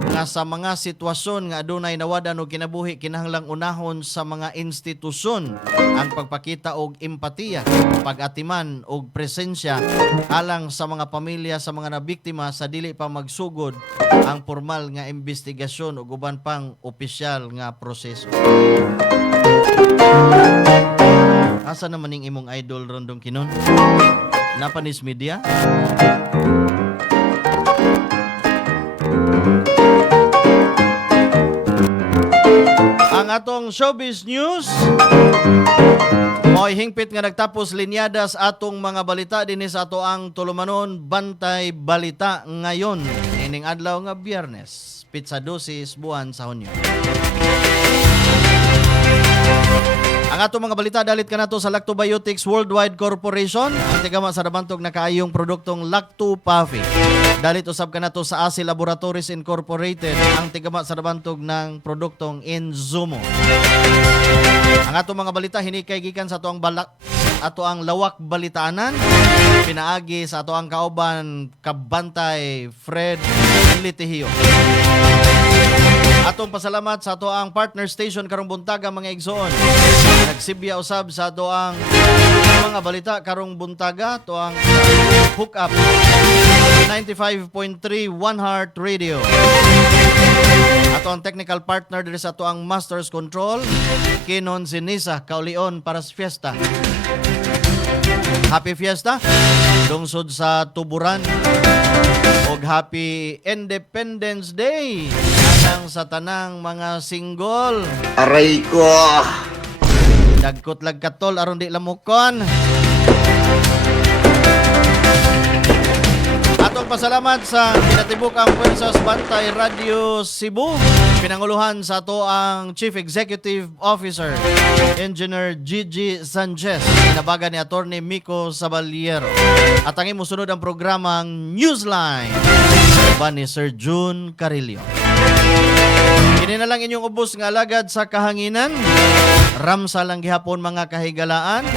nga sa mga sitwasyon nga adunay nawadan og kinabuhi kinahanglang unahon sa mga institusyon ang pagpakita og empatiya, pag-atiman og presensya alang sa mga pamilya sa mga nabiktima sa dili pa magsugod ang formal nga investigasyon ug uban pang opisyal nga proseso. Asa naman ning imong idol Rondong Kinon? Napanis media? Ang atong showbiz news Mo'y hingpit nga nagtapos linyadas atong mga balita dinhi sa ato ang tulumanon Bantay Balita ngayon. Ining adlaw nga Biyernes, pizza dosis buwan sa Hunyo. Ang ato mga balita dalit kanato sa Lactobiotics Worldwide Corporation. Ang tigama sa nabantog na kaayong produktong Lacto Puffy. Dalit usab kanato sa ASI Laboratories Incorporated. Ang tigama sa nabantog ng produktong Inzumo. Ang ato mga balita hinikay gikan sa ato ang lawak balitanan. Pinaagi sa ato ang kauban Kabantay Fred Litihio. Atong pasalamat sa ato ang partner station karong buntaga mga igsoon. Nagsibya usab sa ato ang mga balita karong buntaga, to ang hook up 95.3 One Heart Radio. Ato ang technical partner diri sa ato ang Masters Control, Kinon Sinisa Kaulion para sa fiesta. Happy Fiesta, lungsod sa Tuburan. Og Happy Independence Day anang sa tanang mga single. Aray ko! Dagkot lag katol aron di lamukon. Atong pasalamat sa pinatibok ang Pwersas Bantay Radio Cebu. Pinanguluhan sa ato ang Chief Executive Officer, Engineer Gigi Sanchez. Inabagan ni Attorney Miko Sabaliero. At ang imusunod ang programang Newsline ba ni Sir June Carillo. Kini na lang inyong ubos nga alagad sa kahanginan. Ramsa lang gihapon mga kahigalaan.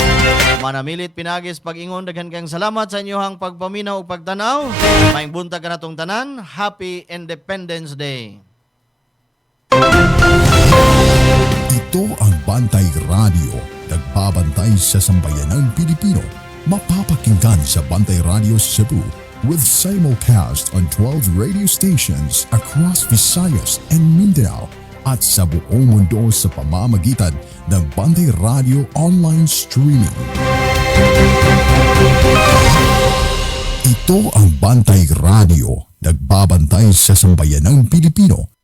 Manamilit pinagis pag-ingon, daghan kang salamat sa inyohang pagpaminaw ug pagtanaw. Maayong buntag ka natong tanan. Happy Independence Day. Ito ang Bantay Radio, nagbabantay sa sambayanang Pilipino. Mapapakinggan sa Bantay Radio Cebu with simulcast on 12 radio stations across Visayas and Mindanao at sa buong mundo sa pamamagitan ng Bantay Radio online streaming. Ito ang Bantay Radio, nagbabantay sa sambayanang Pilipino.